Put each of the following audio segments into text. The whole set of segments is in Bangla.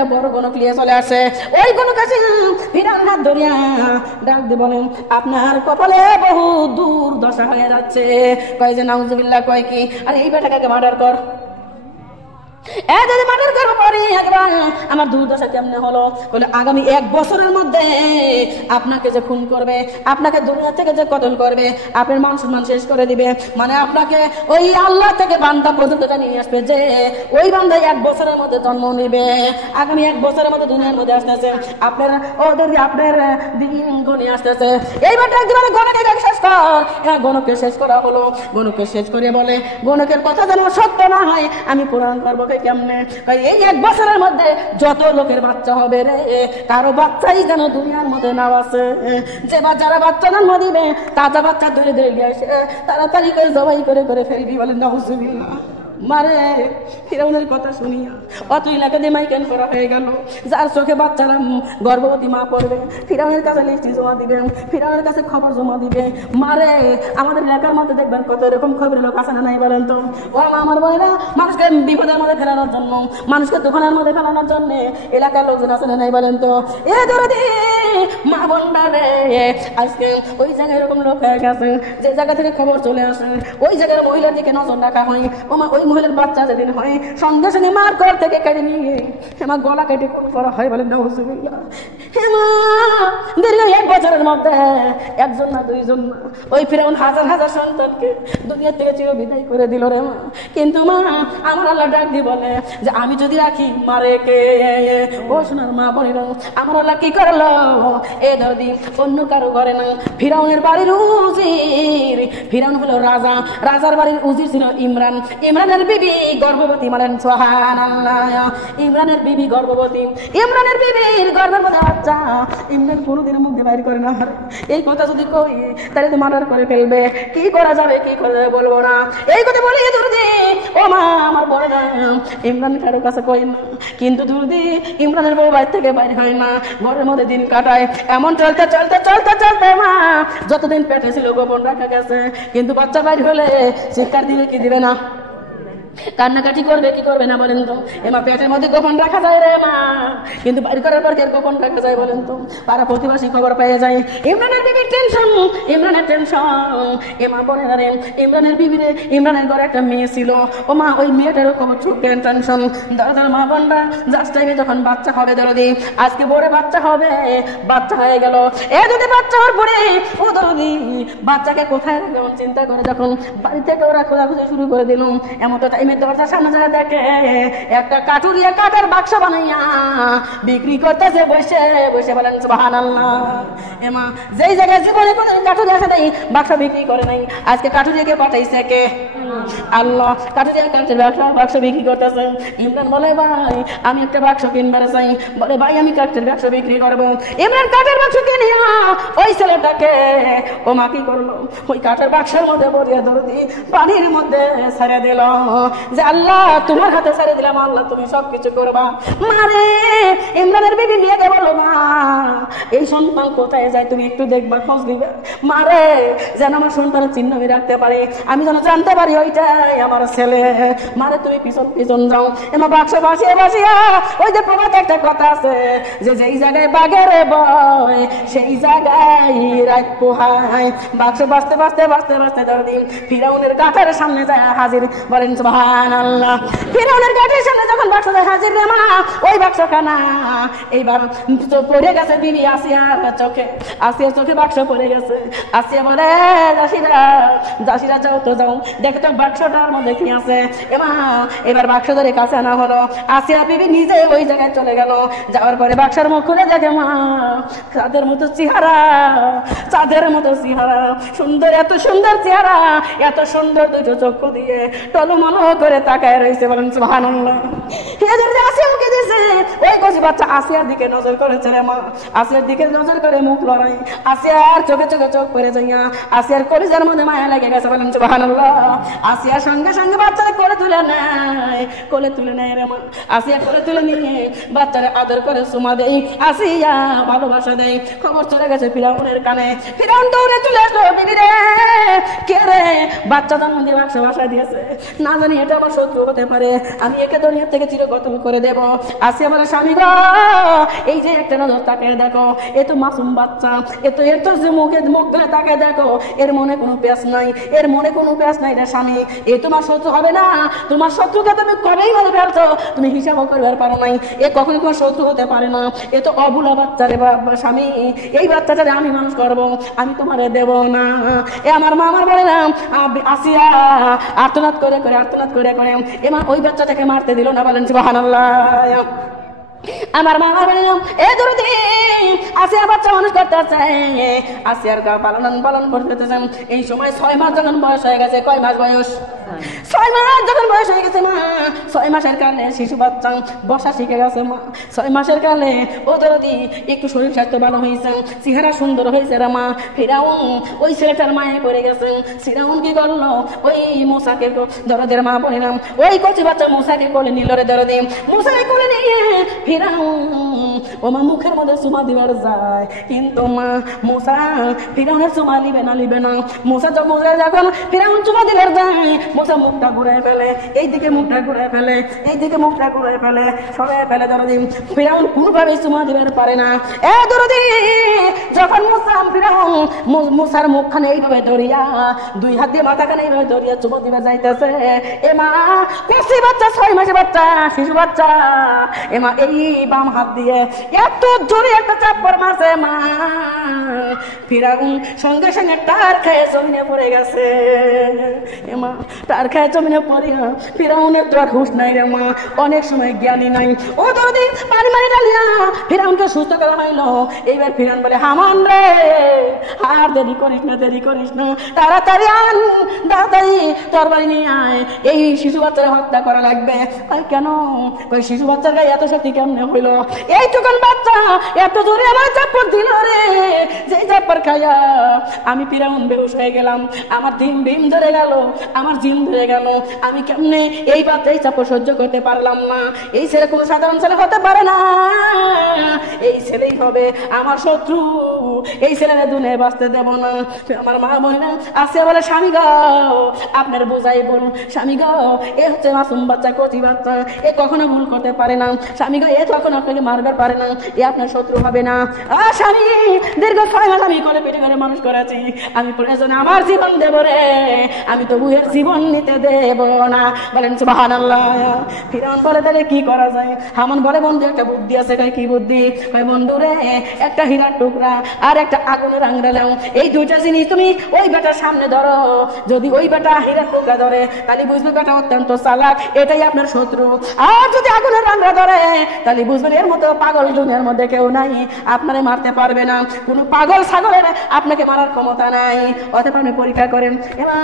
একটা বড় গণক নিয়ে চলে আসে। ওই গণক আসে ফিরাউন হাত ধরিয়া ডাক দিয়ে বলেন, আপনার কপালে বহু দুর্দশা হয়ে যাচ্ছে। কয় যে নাউজুবিল্লাহ, কয় কি? আর এই বেটাকে মার্ডার কর। যদি মার্ডার করবো পরে একবার আমার দুর্দশা কেমনে হলো? বলে আগামী 1 বছরের মধ্যে আপনাকে যে খুন করবে, আপনাকে দুনিয়া থেকে যে কতল করবে, আপনার মান সম্মান শেষ করে দিবে, মানে আপনাকে ওই আল্লাহ থেকে বান্দা পর্যন্ত নিয়ে আসবে, যে ওই বান্দা 1 বছরের মধ্যে জন্ম নিবে, আগামী 1 বছরের মধ্যে দুনিয়ার মধ্যে আসতেছে, আপনার দিন গণে আসতেছে। এইবার একবারে গণকে শেষ কর। গণকে শেষ করা হলো। গণকে শেষ করে বলে, গণকের কথা যেন সত্য না হয় আমি প্রমাণ করবো কেমনে? এই 1 বছরের মধ্যে যত লোকের বাচ্চা হবে রে, কারো বাচ্চাই যেন দুনিয়ার মধ্যে না আছে। যে যারা বাচ্চা জন্ম দিবে তাজা বাচ্চা ধরে ধরে নিয়ে আসে, তাড়াতাড়ি করে জবাই করে করে ফেলবি। বলেন নাউজুবিল্লাহ। মারে ফিরাউনের কথা শুনিয়া অত এলাকা দিয়ে মাইকেন করা হয়ে গেল। যার চোখে বাচ্চারা গর্ভবতী মা পড়বে, ফিরাউনের কাছে লিস্টি জমা দিবে, ফিরাউনের কাছে খবর জমা দিবে। মারে আমাদের এলাকার মধ্যে দেখবেন কত এরকম খবরের লোক আছে না নাই বলেন তো? ও আমার বোনেরা, মানুষকে বিপদের মধ্যে ফেলানোর জন্য, মানুষকে দোকানের মধ্যে ফেলানোর জন্য এলাকার লোকজন আছে না নাই বলেন তো? এ দরদি মা বোনরা রে, আজকে ওই জায়গায় এরকম লোক হয়ে গেছে, যে জায়গা থেকে খবর চলে আসে ওই জায়গার মহিলার দিকে নজর রাখা হয়। ওই মহিলার বাচ্চা যেদিন হয় সঙ্গে সঙ্গে মার ঘর থেকে কেটে নিয়ে হেমা গলা কেটে করা হয়। বলেন নাউজুবিল্লাহ। হেমা দীর্ঘ 1 বছরের মধ্যে 1জন না 2জন না, ওই ফিরাউন হাজার হাজার সন্তানকে দুনিয়া থেকে চির বিদায় করে দিল রে মা। কিন্তু মা আমার আল্লাহ ডাক দিয়ে বলে যে আমি যদি রাখি মারে কে? ও সোনার মা বলিল, আমার আল্লাহ কি করলো? এ দাদি অন্য কারো ঘরে না, ফিরাউনের বাড়ির উজির, ফিরাউন হলো রাজা, রাজার বাড়ির উজির ছিল ইমরান। ইমরানের বিবি গর্ভবতী, মানেন সুবহানাল্লাহ। ইমরানের বিবি গর্ভবতী, ইমরানের বিবির গর্ভের মধ্যে বাচ্চা ইমরান কোনোদিন মুখ দিয়ে বাইর করে না। এই কথা যদি কই তাহলে তো মার্ডার করে ফেলবে। কি করা যাবে, কি করে বলবো না? এই কথা বলি দুর্দি, ও মা আমার বড় না, ইমরান কারো কাছে কই না, কিন্তু দুর্দি ইমরানের বউ বাইর থেকে বাইর হয় না, ঘরের মধ্যে দিন কাটায়। এমন চলতে চলতে চলতে চলতে মা যতদিন পেটে ছিল গোপন রাখা গেছে, কিন্তু বাচ্চা বাইর হলে শিক্ষার দিবে কি দিবে না? কান্নাকাটি করবে কি করবে না বলেন তো? এমা পেটের মধ্যে গোপন রাখা যায় রে মা, কিন্তু বাইর করার পর কে গোপন রাখা যায় বলেন তো? পাড়া প্রতিবেশী খবর পেয়ে যায় ইমরানের বিবির টেনশন, ইমরানের টেনশন। এমা বলে না রে, ইমরানের বিবিরে, ইমরানের ঘরে একটা মেয়ে ছিল, ও মা ওই মেয়েটারও খবর ছুটবেন টেনশন। দাদার মা বোনরা জাস্ট টাইমে যখন বাচ্চা হবে দরদি, আজকে বড় বাচ্চা হবে, বাচ্চা হয়ে গেল। এ যদি বাচ্চা হওয়ার পরে ও দরদি বাচ্চাকে কোথায় রাখবে চিন্তা করে যখন বাড়ি থেকে ওরা খোঁজাখুঁজি শুরু করে দিল, এমন তো টাইমে দরজার সামনে যারা দেখে একটা কাঠুরিয়া কাঠের বাক্স বানাইয়া বিক্রি করতেছে বসে বসে। বলেন সুবহানাল্লাহ। এমা যেই জায়গায় জীবনে কোনো কাঠুরিয়া নেই, বাক্স বিক্রি করে নাই, আজকে কাঠুরিয়াকে পাঠাইছে কে? আল্লাহ। কাঠুরিয়া কাঠের বাক্স বিক্রি করতেছে। ইমরান বলে ভাই আমি একটা বাক্স কিনবার চাই। বলে ভাই আমি কাঠের বাক্স বিক্রি করবো। ইমরান কাঠের বাক্স কিনিয়া ওই ছেলেটাকে ও মা কি করলো, ওই কাঠের বাক্সের মধ্যে ভরিয়া দরদি পানির মধ্যে ছেড়ে দিল, যে আল্লাহ তোমার হাতে ছেড়ে দিলাম, আল্লাহ তুমি সবকিছু করবা। মারে ইমরানের বিবি নিয়ে গে বলো মা এই সন্তান কোথায় যায় তুমি একটু দেখবা, খোঁজ দিবে মারে, যেন আমার সন্তানের চিহ্ন আমি রাখতে পারি, আমি যেন জানতে পারি ওইটাই আমার ছেলে। মারে তুমি পিছন পিছন যাও। এমা বাক্স বাসিয়া বাসিয়া ওই যে প্রবাদ একটা কথা আছে যে যেই জায়গায় বাঘের বয় সেই জায়গায় রাত পোহায়। বাক্স বাঁচতে বাঁচতে বাঁচতে বাঁচতে দরদি ফিরাউনের কাঠের সামনে যায় হাজির। বলেন সুবহানাল্লাহ। ফিরাউনের কাঠের সামনে যখন বাক্স যায় হাজির রে মা, ওই বাক্সখানা এইবার পড়ে গেছে বিবি আসিয়ার চোখে, আসিয়ার চোখে বাক্স পড়ে গেছে। আসিয়া বলে দাসীরা দাসীরা যাও তো যাও, দেখো তো বাক্সটার মধ্যে কি আছে। এমা এবার বাক্স ধরে কাছে আনা হলো। আসিয়া বিবি নিজে ওই জায়গায় চলে গেল, যাওয়ার পরে বাক্সের মুখ খুলে দেখে মা চাঁদের মতো চেহারা, চাঁদের মতো চেহারা, সুন্দর, এত সুন্দর চেহারা, এত সুন্দর দুটো চক্ষু দিয়ে টলমলো করে তাকায় রয়েছে। বলেন সুবহানাল্লাহ। আসিয়াকে দিয়েছে ওই কচি বাচ্চা আসিয়ার দিকে নজর করেছে রে মা, আসিয়ার দিকে নজর করে মুখ লড়াই, আসিয়ার চোখে চোখে চোখ পড়ে যাইয়া আসিয়ার কলিজার মধ্যে মায়া লেগে গেছে। বলেন সুবহানাল্লাহ। আসিয়ার সঙ্গে সঙ্গে বাচ্চারা কোলে তুলে নেয়, কোলে তুলে নেয় রে মা। আসিয়া কোলে তুলে নিয়ে বাচ্চারা আদর করে চুমা দেয়, আসিয়া ভালোবাসা দেয়। খবর চলে গেছে ফিরাউনের কানে, ফিরাউন দৌড়ে চলে আসলো, বিবি রে কে রে, বাচ্চা জন্ম দিয়ে বাসায় দিয়েছে, না জানি এটা আমার শত্রু হতে পারে, আমি একে দুনিয়া থেকে চিরগতম করে দেব। আসি আমার স্বামী গো, এই যে একটা নজর তাকে দেখো, এ তো মাসুম বাচ্চা, এর তো যে মুখ ধরে তাকে দেখো, এর মনে কোনো পেঁচ নাই, এর মনে কোনো পেঁচ নাই রে স্বামী, এ তোমার শত্রু হবে না, তোমার শত্রুকে তুমি কবেই বলে ফেলছো, তুমি হিসাবও করবার পারো নাই, এ কখনো তোমার শত্রু হতে পারে না, এ তো অবুলা বাচ্চা রে স্বামী, এই বাচ্চাটারে আমি মানুষ করবো, আমি তোমারে দেব না। এ আমার মা আমার বলে না আসিয়া আর্তনাদ করে এমা ওই বাচ্চাটাকে মারতে দিল না, বলেন সুবহানাল্লাহ। আমার মা বললাম এ দরদি আসিয়া বাচ্চা মানুষ করতে চাই, আসিয়ার পালন করতে চান। এই সময় 6 মাস যখন বয়স হয়ে গেছে, কয় মাস বয়স? 6 মাস যখন বয়স হয়ে গেছে মা, 6 মাসের কালে শিশু বাচ্চা বসা শিখে গেছে মা, 6 মাসের কালে ও দরদি একটু শরীর স্বাস্থ্য ভালো হয়েছে, চেহারা সুন্দর হয়েছে রে মা। ফিরাউন ওই ছেলেটার মায়ে পড়ে গেছে, ফিরাউন কি করলো, ওই মুসাকে দরদের মা বললাম ওই কচি বাচ্চা মুসাকে কোলে নিল রে দরদি, মুসাকে কোলে নিয়ে ফিরাউন ও মা মুখের মধ্যে চুমা দিবার যায়, কিন্তু মা মুসা ফিরাউনের চুমা নিবে না। মুসা যখন ফিরাউন চুমা দিবার যায়, মুসা মুখটা ঘুরায় ফেলে, এইদিকে মুখটা ঘুরায় ফেলে, এইদিকে মুখটা ঘুরায় ফেলে, সরাই ফেলে দরদি। ফিরাউন কোনোভাবে চুমা দিবার পারে না। এ দরদি যখন ফিরাউন মুসার মুখখানে এইভাবে ধরিয়া, 2 হাত দিয়ে মাথাখানে এইভাবে ধরিয়া চুমা দিবার যাইতেছে, এ মা কচি বাচ্চা 6 মাসের বাচ্চা শিশু বাচ্চা, এ মা এই বাম হাত দিয়ে এত জোরে একটা চাপড় মারছে মা, ফিরাউন সঙ্গে সঙ্গে টার খেয়ে জমিনে পড়ে গেছে। এ মা টার খেয়ে জমিনে পড়িয়া ফিরাউনের তো আর হুঁশ নাই রে মা, অনেক সময় জ্ঞানী নাই। ও দরদি পানি ডালিয়া ফিরাউনকে সুস্থ করা হইলো। এইবার ফিরাউন বলে হামান রে আর দেরি করিস না, তাড়াতাড়ি আন, তাড়াতাড়ি তরবারি নিয়ে আয়, এই শিশু বাচ্চারা হত্যা করা লাগবে। কেন? ওই শিশু বাচ্চার গায়ে এত শক্তি কেমনে হইলো? এইটুকুন বাচ্চা এত জোরে আমার চাপড় দিল রে, যে চাপড় খাইয়া আমি ফিরাউন বেহুশ হয়ে গেলাম, আমার ভীম ধরে গেল, আমার জিন ধরে গেল। আমি কেমনে এই চাপড় সহ্য করতে পারলাম না। এই ছেলে কোনো সাধারণ ছেলে হতে পারে না, এই ছেলেই হবে আমার শত্রু, এই ছেলেরা দুনিয়ায় বাঁচতে দেব না। আমার মা বলে না আসিয়া বলে স্বামী গাও আপনার বোঝাই বলুন, স্বামী গাও এ হচ্ছে মাসুম বাচ্চা, কচি বাচ্চা, এ কখনো ভুল করতে পারে না, স্বামী গো এ তখন আপনাকে মারবার পারে না, এ আপনার শত্রু হবে না। স্বামী দীর্ঘ 6 মাস আমি করে পেটে করে মানুষ করেছি, আমি প্রয়োজনে আমার জীবন দেব রে, আমি তো বুয়ের জীবন নিতে দেব না, বলেন সুবহানাল্লাহ। ফিরাউন বলে তাহলে কি করা যায়? হামান বলে বন্ধু একটা বুদ্ধি আছে। কি বুদ্ধি? বন্ধু রে একটা হীরার টুকরা আর একটা আগুনের আংড়া নাও, এই 2টা জিনিস তুমি ওই বেটার সামনে ধরো, যদি ওই বেটা হীরার টুকরা ধরে তাহলে বুঝবে বেটা অত্যন্ত চালাক, এটাই আপনার শত্রু। আর যদি আগুনের আংড়া ধরে তাহলে বুঝবেন এর মতো পাগল দুনিয়ার মধ্যে কেউ নাই, আপনারে মারতে পারবে না, কোনো পাগল ছাগলের আপনাকে মারার ক্ষমতা নাই। অতএব আপনি পরীক্ষা করেন। এবার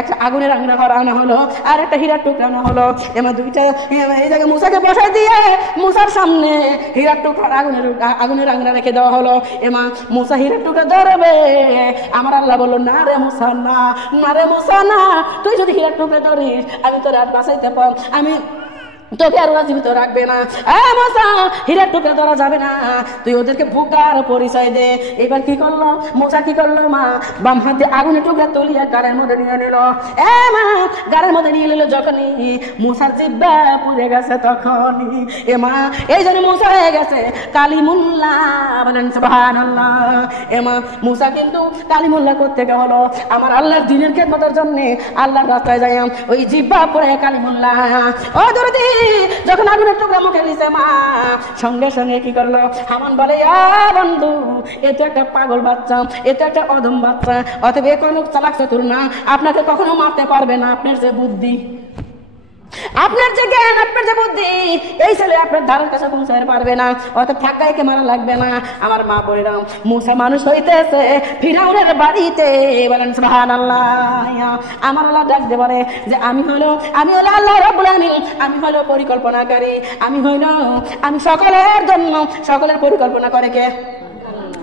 একটা আগুনের আংড়া আনা হলো আর একটা হীরার টুকরা আনা হলো, এবার 2টা এই জায়গায় মুসাকে বসাই দিয়ে মুসার সামনে হীরার টুকরা আগুনের আংড়া রেখে দেওয়া হলো। এমা মুসা হীরার টুকরা ধরবে, আমার আল্লাহ বললো না রে মুসা না, তুই যদি হীরার টুকরা ধরিস আমি তোর রাত বাঁচাইতে পার, আমি তোকে আর ওরা জীবিত রাখবে না। মুসা হীরার টুকরা ধরা যাবে না, তুই ওদেরকে বোকার পরিচয় দে। এবার কি করলো মুসা? কি করলো মা? বাম হাতে আগুনের টুকরা তুলিয়া গাড়ের মধ্যে নিয়ে নিল। মা গাড়ের মধ্যে নিয়ে নিল, যখনই মুসার জিব্বা পুড়ে গেছে তখনই মা এই জন্য মুসা হয়ে গেছে কালিমুল্লাহ, বলেন সুবহানাল্লাহ। মা মুসা কিন্তু কালিমুল্লাহ করতে হলো আমার আল্লাহর দ্বীনের খেদমতের জন্য, আল্লাহর রাস্তায় যাই ওই জিব্বা পুড়ে কালিমুল্লাহ। ও দরদি যখন আগুনের টুকরা মুখে দিছে মা, সঙ্গে সঙ্গে কি করলো? হামান বলে বন্ধু এ তো একটা পাগল বাচ্চা, এ তো একটা অধম বাচ্চা, অতএব এ কোনো চালাক চতুর না, আপনাকে কখনো মারতে পারবে না। আপনার যে বুদ্ধি, আপনার যে জ্ঞান, আপনার যে বুদ্ধি, এই ছেলে আপনার ধারণ কাছে পৌঁছাতে পারবে না, অত ঠাক্কাইকে মারা লাগবে না। আমার মা বলিলাম মুসা মানুষ হইতেছে ফিরাউনের বাড়িতে, বলেন সুবহানাল্লাহ। আমার আল্লাহ ডাকতে পারে যে আমি হলো আল্লাহ রাব্বুল আলামিন, আমি হলো পরিকল্পনাকারী, আমি সকলের জন্য সকলের পরিকল্পনা করে কে?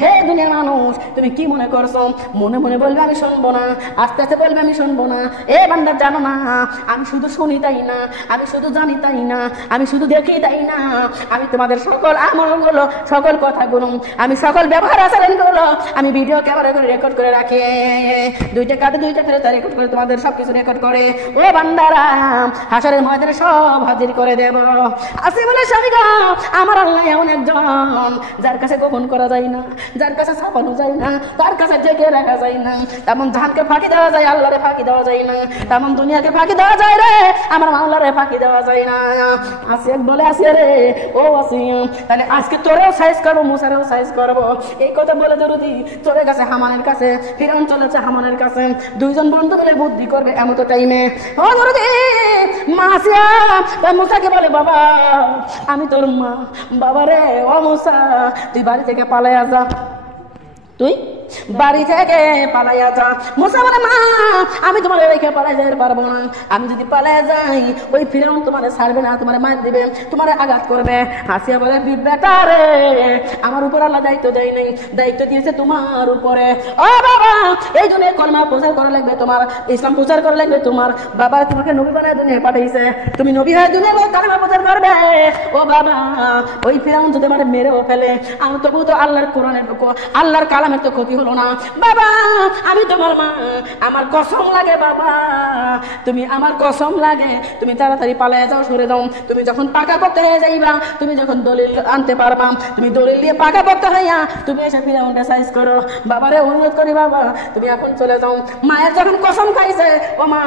হে দুনিয়ার মানুষ, তুমি কি মনে করছো? মনে মনে বলবে আমি শুনবো না, আস্তে আস্তে বলবে আমি শুনবো না। এ বান্দা জানো না, আমি শুধু শুনি তাই না, আমি শুধু জানি তাই না, আমি শুধু দেখি তাই না, আমি তোমাদের সকল আমলগুলো, সকল কথাগুলো, আমি সকল ব্যবহার আচরণগুলো আমি ভিডিও ক্যামেরা করে রেকর্ড করে রাখি। দুইটা কাঁধে দুইটা ফেরত রেকর্ড করে তোমাদের সবকিছু রেকর্ড করে ও বান্দারা হাসরের ময়দানে সব হাজির করে দেব। আসে বলে স্বামী গো, আমার আল্লাহ এমন একজন যার কাছে গোপন করা যায় না, যার কাছে ছাপানো যায় না, তার কাছে জেগে রাখা যায় না। তেমন জাহানকে ফাঁকি দেওয়া যায়, আল্লাহরে ফাঁকি দেওয়া যায় না। তেমন দুনিয়াকে ফাঁকি দেওয়া যায় রে, আমার আল্লাহরে ফাঁকি দেওয়া যায় না। আসিয়া বলে আসিয়া রে, ও আসিয়া, তাহলে আজকে তোরেও সাইজ করবো, মুসারেও সাইজ করবো। এই কথা বলে দরুদি চলে গেছে হামানের কাছে, ফিরাউন চলেছে হামানের কাছে। দুইজন বন্ধু মিলে বুদ্ধি করবে এমন তো টাইমে ও দরুদি মা আসিয়া মুসাকে বলে, বাবা আমি তোর মা। বাবা রে, ও মুসা তুই বাড়ি থেকে পালাইয়া যা, তুই বাড়ি থেকে পালাইয়া যা। মুসা বলে, মা আমি তোমার রেখে পালাই যাইতে পারবো না। আমি যদি পালাই যাই ওই ফিরাউন তোমার ছাড়বে না, তোমার মার দিবে, তোমার আঘাত করবে। আসিয়া বলে, বেটা রে, আমার উপর আল্লাহ দায়িত্ব দেয় নাই, দায়িত্ব দিয়েছে তোমার উপরে। ও বাবা, এই জন্য কলমা প্রচার করা লাগবে, তোমার ইসলাম প্রচার করা লাগবে। তোমার বাবা তোমাকে নবী বানায় দুনিয়া পাঠাইছে, তুমি নবী হয়ে দুনিয়া কলমা প্রচার করবে। ও বাবা, ওই ফিরাউন যদি আমার মেরেও ফেলে, আমি তবু তো আল্লাহর কোরআনের, আল্লাহর কালামের তো ক্ষতি হলো না। বাবা আমি তোমার মা, আমার কসম লাগে বাবা, তুমি আমার কসম লাগে, তুমি তাড়াতাড়ি পালিয়ে যাও, সরে যাও। তুমি যখন পাকা পক্ত হয়ে যাইবা, তুমি যখন দলিল আনতে পারবা, তুমি দলিল দিয়ে পাকা পক্ত হইয়া তুমি এসে ফিরাউনকে সাইজ করো। বাবারে অনুরোধ করি বাবা, তুমি এখন চলে যাও। মায়ের যখন কসম খাইছে, ও মা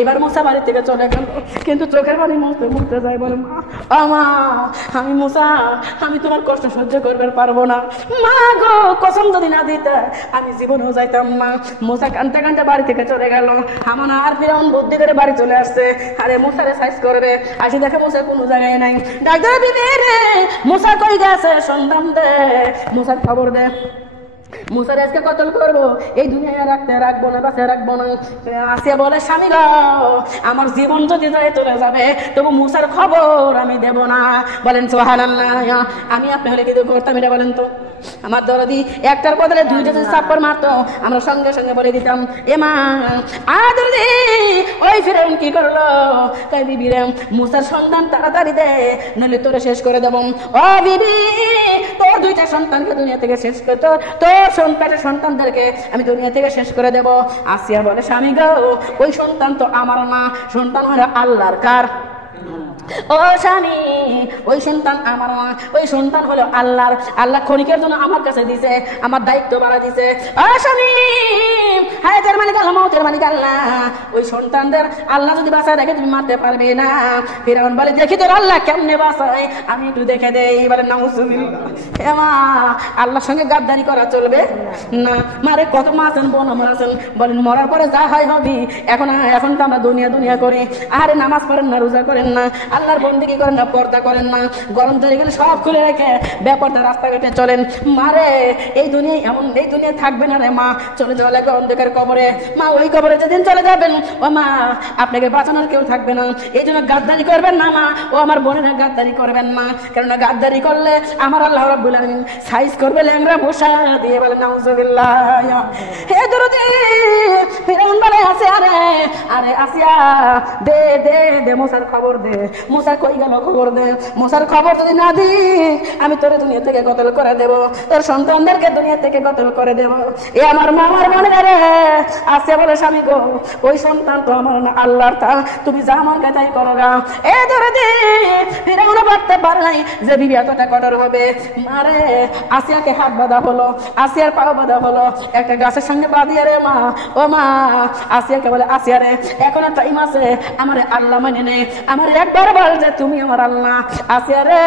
এবার মুসা বাড়ি থেকে চলে গেল, কিন্তু চোখের পানি মুছতে মুছতে যায়, বলে মা ও মা আমি মুসা, আমি তোমার কষ্ট সহ্য করতে পারবো না। মা গো, কসম যদি না দিতে আমি জীবনেও যাইতাম না। মুসা কানতে কানতে বাড়ি থেকে চলে গেল। হামান আর ফিরাউন বুদ্ধি করে বাড়ি চলে আসছে। আরে মুসারে সাইজ করবে, আসি দেখে মুসা কোনো জায়গায় নাই। ডাক্তার দিদি রে, মুসা কই গেছে, সন্ধান দে, মুসার খবর দে। মুসার আজকে কতল করবো, এই দুনিয়ায় রাখবো না, বাঁচিয়ে রাখবো না। আসিয়া বলে, স্বামী গো, আমার জীবন যদি যায় চলে যাবে, তবু মুসার খবর আমি দেব না। বলেন সুবহানাল্লাহ। আমি আপনি হলে কিন্তু করতাম এটা, বলেন তো? আমার দরদি একটার বদলে দুইটা যদি চাপ্পর মারতো, আমরা সঙ্গে সঙ্গে বলে দিতাম, এ মা দরদি ওই ফিরাউন কি করলো? কই বিবি রে, মুসার সন্তান তাড়াতাড়ি দে, নাহলে তোরে শেষ করে দেব। ও বিবি, তোর দুইটা সন্তানকে দুনিয়া থেকে শেষ করে, তোর পেটের সন্তানদেরকে আমি দুনিয়া থেকে শেষ করে দেব। আসিয়া বলে, স্বামী গো, ওই সন্তান তো আমার না, সন্তান হলো আল্লাহর। কার? ও স্বামী, ওই সন্তান আমার না, ওই সন্তান হলো আল্লাহর। আল্লাহ ক্ষণিকের জন্য আমার কাছে দিছে, আমার দায়িত্ব বাড়া দিছে। ও স্বামী, হায়াতের মালিক আল্লাহ, মওতের মালিক আল্লাহ। ওই সন্তানদের আল্লাহ যদি বাঁচায় দেখে তুমি মারতে পারবে না। ফিরাউন বলে, দেখি তোর আল্লাহ কেমনে বাঁচায়, আমি একটু দেখে দেই। বলে নাউজুবিল্লাহ। হে মা, আল্লাহর সঙ্গে গাদ্দারি করা চলবে না। মারে কত মা আছেন, বোন আমার আছেন, বলেন মরার পরে যা হয় হবি। এখন তো আমরা দুনিয়া করি। আরে নামাজ পড়েন না, রোজা করেন না, আল্লাহর বন্দেগী করেন না, পর্দা করেন না, গরম ধরে গেলে সব খুলে রেখে ব্যাপারটা রাস্তাঘাটে চলেন। মারে এই দুনিয়ায় এমন, এই দুনিয়ায় থাকবে না রে মা, চলে যাওয়া লাগবে অন্ধকার কবরে। মা ওই কবরে যেদিন চলে যাবেন, ও মা আপনাকে বাঁচানোর কেউ থাকবে না। এই জন্য গাদ্দারি করবেন না মা, ও আমার বোনেরা গাদ্দারি করবেন না, কেননা গাদ্দারি করলে আমার আল্লাহ রাব্বুল আলামিন সাইজ করবে ল্যাংড়া মশা দিয়ে। বলে নাউজুবিল্লাহ। হে দরদি, ফিরাউন বলে, আছে আরে আরে আসিয়া দে দে দে, মুসার খবর দে। মুসা কই গেল, খবর দে। মুসার খবর যদি না দি, আমি তোর দুনিয়া থেকে কতল করে দেব, তোর সন্তানদেরকে দুনিয়া থেকে কতল করে দেব। এ আমার মা, আমার মনে রে। আসিয়া বলে, স্বামী গো, ওই সন্তান তো আমার না, আল্লাহর। তা তুমি যা আমাকে তাই করো গা। এ দরদি, ফিরাউন ভাবতে পারে নাই যে বিবি এতটা কঠোর হবে। মারে আসিয়াকে হাত বাঁধা হলো, আসিয়ার পা বাঁধা হলো একটা গাছের সঙ্গে বাঁধিয়ে রে মা। ও মা, আসিয়াকে বলে, আসিয়া রে, এখনো টাইম আছে, আমার আল্লাহ মানে নেই, আমার একবার বল যে তুমি আমার আল্লাহ। আসিয়া রে,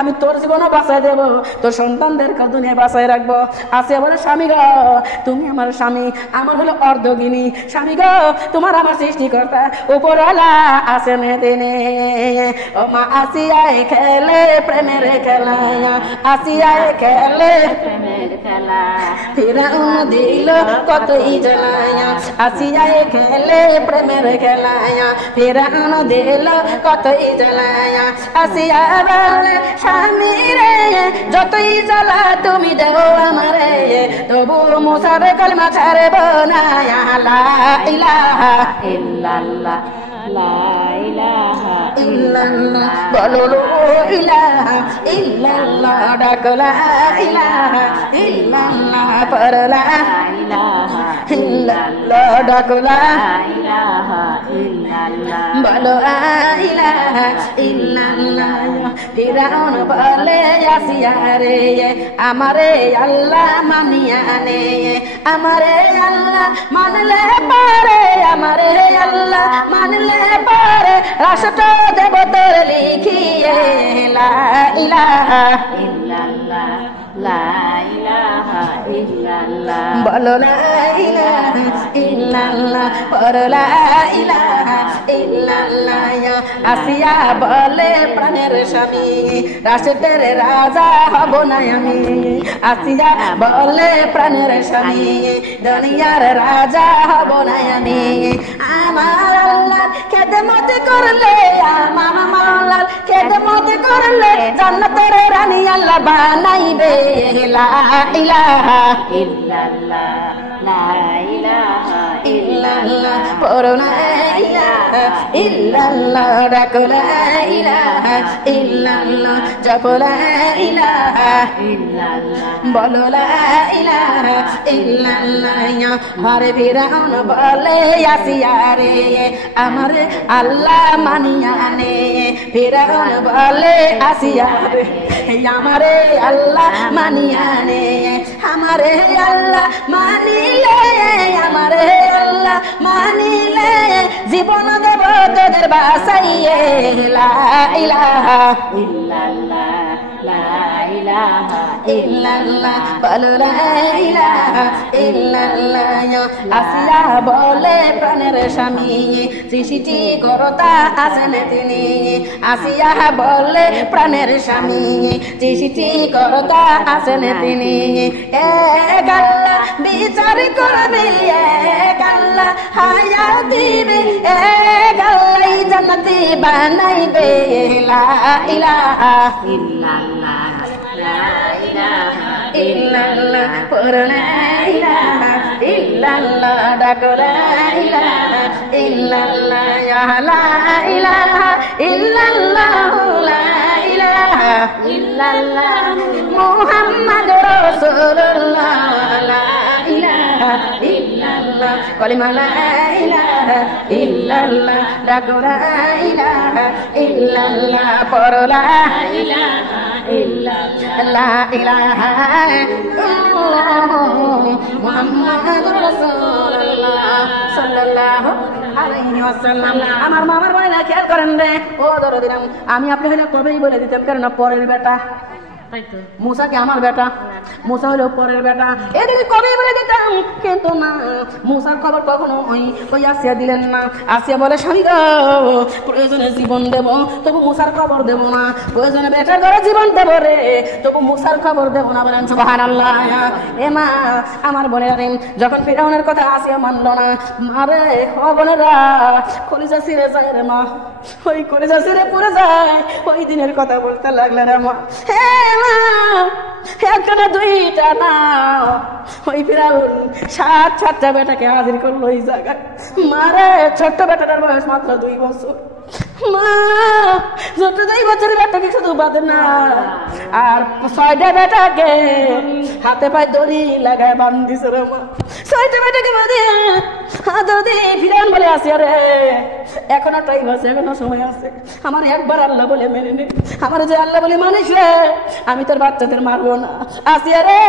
আমি তোর জীবনও বাঁচাই দেবো, তোর সন্তানদেরকে দুনিয়া বাঁচাই রাখবো। আসিয়া বলে, স্বামী গো, তুমি আমার স্বামী, আমার হলো অর্ধগিনী। স্বামী গো, তোমার আমার সৃষ্টিকর্তা উপরওয়ালা আছেন দিনে। ও মা, আসিয়ায় খেলে প্রেমের খেলা, আসিয়ায় খেলে প্রেমের খেলা, ফিরাউন দিল কতই জ্বালায়া। আসিয়ায় খেলে প্রেমের খেলা, ফিরাউন দিল কতই জ্বালায়া আসিয়া বলে স্বামী রে যতই জ্বালা তুমি দেও আমারে তবু মুসাবে কলমা ছাড়ব না লা ইলাহা ইল্লাল্লাহ লা ইলাহা ইল্লাল্লাহ বলো ইলাহা ইল্লাল্লাহ ডাকলা ইলাহা ইল্লাল্লাহ পড়লা ইলাহা ইল্লাল্লাহ ডাকলা ইলাহা ইল্লাল্লাহ বলো ইলাহা ইল্লাল্লাহ ফিরাউন বলে আসিয়া রে আমারে আল্লাহ মানিয়া নে আমারে আল্লাহ মানলে পারে আমারে আল্লাহ মানলে পারে রাষ্ট্র দেব তোর লিখিয়ে লা ইলাহা ইল্লাল্লাহ লা ইলাহা ইল্লাল্লাহ বলো লা ইলাহা ইল্লাল্লাহ পড়ো লা ইলাহা ইল্লাল্লাহ আসিয়া বলে প্রাণের স্বামী রাষ্ট্রের রাজা হব না আমি আসিয়া বলে প্রাণের স্বামী দুনিয়ার রাজা হব না আমি আমার আল্লাহ খেদমত করলে আমার মাওলার খেদমত করলে জান্নাতের রানী আল্লাহ বানাইবে লা ইলাহা ইল্লাল্লাহ লা ইলাহা ইল্লাল্লাহ পড়ো লা ইলাহা ইল্লাল্লাহ ডাকো লা ইলাহা ইল্লাল্লাহ জপো লা ইলাহা ইল্লাল্লাহ বলো লা ইলাহা ইল্লাল্লাহ হরে ফিরাউন বলে আসিয়া রে আমারে আল্লাহ মানিয়া নে ফিরাউন বলে আসিয়া রে আমারে আল্লাহ মানিয়া নে আমারে আল্লাহ মানিলে আমারে আল্লাহ মানিলে জীবন দেব তোদের বাসাইয়ে লা ইলাহা ইল্লাল্লাহ লা ইলাহা ইল্লাল্লাহ বলো লা ইলাহা ইল্লাল্লাহ আসিয়া বলে প্রাণের স্বামী সৃষ্টি করতা আছেন তিনি আসিয়া বলে প্রাণের স্বামী সৃষ্টি করতা আছেন তিনি এক আল্লাহ বিচার করবে এক আল্লাহ হায়াত দিবে এক আল্লাহ জান্নাতি বানাইবে লা ইলাহা ইল্লাল্লাহ লা ইলাহা ইল্লাল্লাহ পড়ো লা ইলাহা ইল্লাল্লাহ ডাকো লা ইলাহা ইল্লাল্লাহ লা ইলাহা ইল্লাল্লাহ লা ইলাহা ইল্লাল্লাহ মুহাম্মাদুর রাসূলুল্লাহ লা ইলাহা ইল্লাল্লাহ কলিমা লা ইলাহা ইল্লাল্লাহ ডাকো লা ইলাহা ইল্লাল্লাহ পড়ো লা ইলাহা ইল্লাল্লাহ লা ইলাহা ইল্লাল্লাহ মুহাম্মাদুর রাসূলুল্লাহ সাল্লাল্লাহু আলাইহি ওয়াসাল্লাম আমার মামার বয়না খেয়াল করেন রে ও দরদিরাম আমি আপনি হলে কবেই বলে দিতাম কারণ পরের বেটা মুসা কি আমার বেটা মুসা হলো পরের বেটা এদিকে কবে বলে দিতাম কিন্তু না মুসার খবর কখনো ওই আসিয়া দিলেন না আসিয়া বলে স্বামী গো প্রয়োজনে জীবন দেব তবু মুসার খবর দেব না প্রয়োজনে বেটার ঘরে জীবন দেব রে তবু মুসার খবর দেব না বলেন সুবহানাল্লাহ এ মা আমার বোনেরা যখন ফিরাউনের কথা আসিয়া মানল না মারে ও বোনেরা কলিজা ছিঁড়ে যায় রে মা ওই কলিজা ছিঁড়ে পড়ে যায় ওই দিনের কথা বলতে লাগলেন রে মা একটা না দুইটা না ওই ফিরাউন 7-7টা বেটাকে হাজির করলো ওই জায়গায় মারে ছোট্ট বেটাটার বয়স মাত্র 2 বছর মা ছোট্ট 2 বছরের বেটাকে শুধু বাঁধে না আর 6টা বেটাকে হাতে পায়ে দড়ি লাগায় বান্ধিছে রে মা 6টা বেটাকে বাঁধে যদি ফিরাউন বলে আসি আরে এখনো টাইম আছে এখনো সময় আছে আমার একবার আল্লাহ বলে মেনে নে আমার যে আল্লাহ বলে মানিস রে আমি তোর বাচ্চাদের মারবো না আসিয়া রে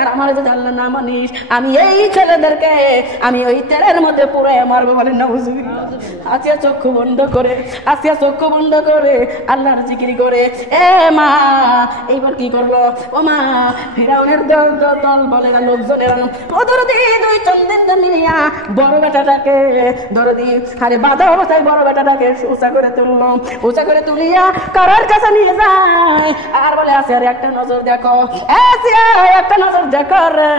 আর আমার যদি আল্লাহ না মানিস আমি এই ছেলেদেরকে আমি ওই তেলের মধ্যে পুরো মারবো বলে নাউজুবিল্লাহ আসিয়া চক্ষু বন্ধ করে আল্লাহর জিকির করে এ মা এইবার কি করলো ও মা ফিরাউনের দল বলে লোকজনের ওদের দুই চন্দ্রের মিলিয়া বড় বেটাটাকে দরদি আরে বাধা অবস্থায় বড় বেটাটাকে উঁচা করে তুলিয়া কারার কাছে নিয়ে যায় আর বলে আসিয়া একটা নজর দেখো আসিয়া একটা নজর দেখো রে,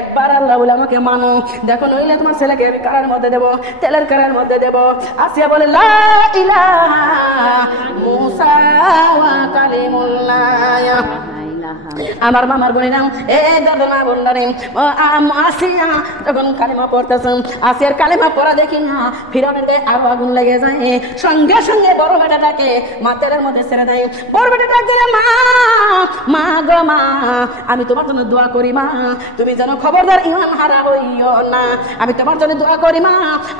একবার আল্লাহ বলে আমাকে মানো, দেখো নইলে তোমার ছেলেকে আমি কারার মধ্যে দেবো, তেলের কারার মধ্যে দেবো। আসিয়া বলে লা ইলাহা মুসা ওয়া কালিমুল্লাহ। আমার মামার বোনেরা, এ দাদা মা বোনরা, আসিয়া যখন কালিমা পড়তেছেন, আসিয়ার কালিমা পড়া দেখি না ফিরআউনের গায়ে আরো আগুন লেগে যায়। সঙ্গে সঙ্গে বড় বেটাটাকে মাথার মধ্যে ছেড়ে দেয়। বড় বেটা ডাক দিলে, মা মা গো মা, আমি তোমার জন্য দোয়া করি মা, তুমি যেন খবরদার ইমান হারা হইও না। আমি তোমার জন্য দোয়া করি মা,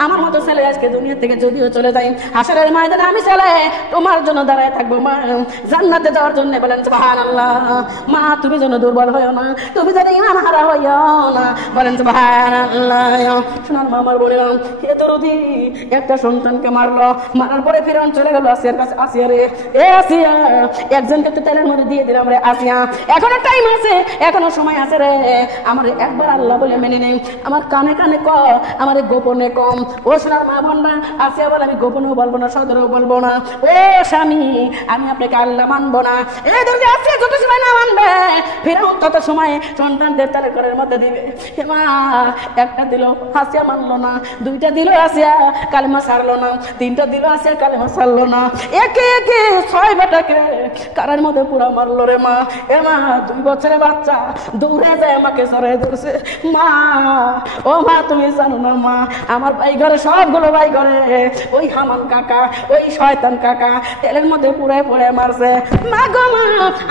আমার মতো ছেলে আজকে দুনিয়া থেকে যদিও চলে যাই, হাসরের ময়দানে আমি ছেলে তোমার জন্য দাঁড়ায় থাকবো মা, জান্নাতে যাওয়ার জন্য। বলেন সুবহানাল্লাহ। মা তুমি যেন দুর্বল হইও না, তুমি যেন ইমান হারা হইও না। বলেন সুবহানাল্লাহ। শোনার মা, আমার বলে এ দরদি একটা সন্তানকে মারলো, মারার পরে ফিরআউন চলে গেল আসিয়ার কাছে। আসিয়া রে, এ আসিয়া, একজনকে তো তেলের মধ্যে দিয়ে দিলাম রে আসিয়া, এখনো টাইম আছে, এখনো সময় আছে রে, আমার একবার আল্লাহ বলে মেনে নেই, আমার কানে কানে ক, আমার গোপনে কম। ও শোনার মা বোনরা, আসিয়া বলে আমি গোপনেও বলবো না, সদরেও বলবো না। ও স্বামী, আমি আপনাকে আল্লাহ মানবো না। এই দরদি আসিয়া যত সময় না মানবে, ফিরআউন তত সময় সন্তানদের তেলের ঘরের মধ্যে দিবে। মা একটা দিল, আসিয়া মানলো না। দুইটা দিল, আসিয়া কালিমা ছাড়লো না। তিনটা দিল, আসিয়া কালিমা ছাড়লো না। একে একে 6 বেটাকে কারার মধ্যে পুরা মারলো রে মা। এ মা, 2 বছরের বাচ্চা দৌড়ে যায় আমাকে সরাই ধরছে। মা, ও মা তুমি জানো না মা, আমার ভাই ঘরে সবগুলো ভাই ঘরে ওই হামান কাকা, ওই শয়তান কাকা তেলের মধ্যে পুড়ে পুড়ে মারছে। মা গো মা,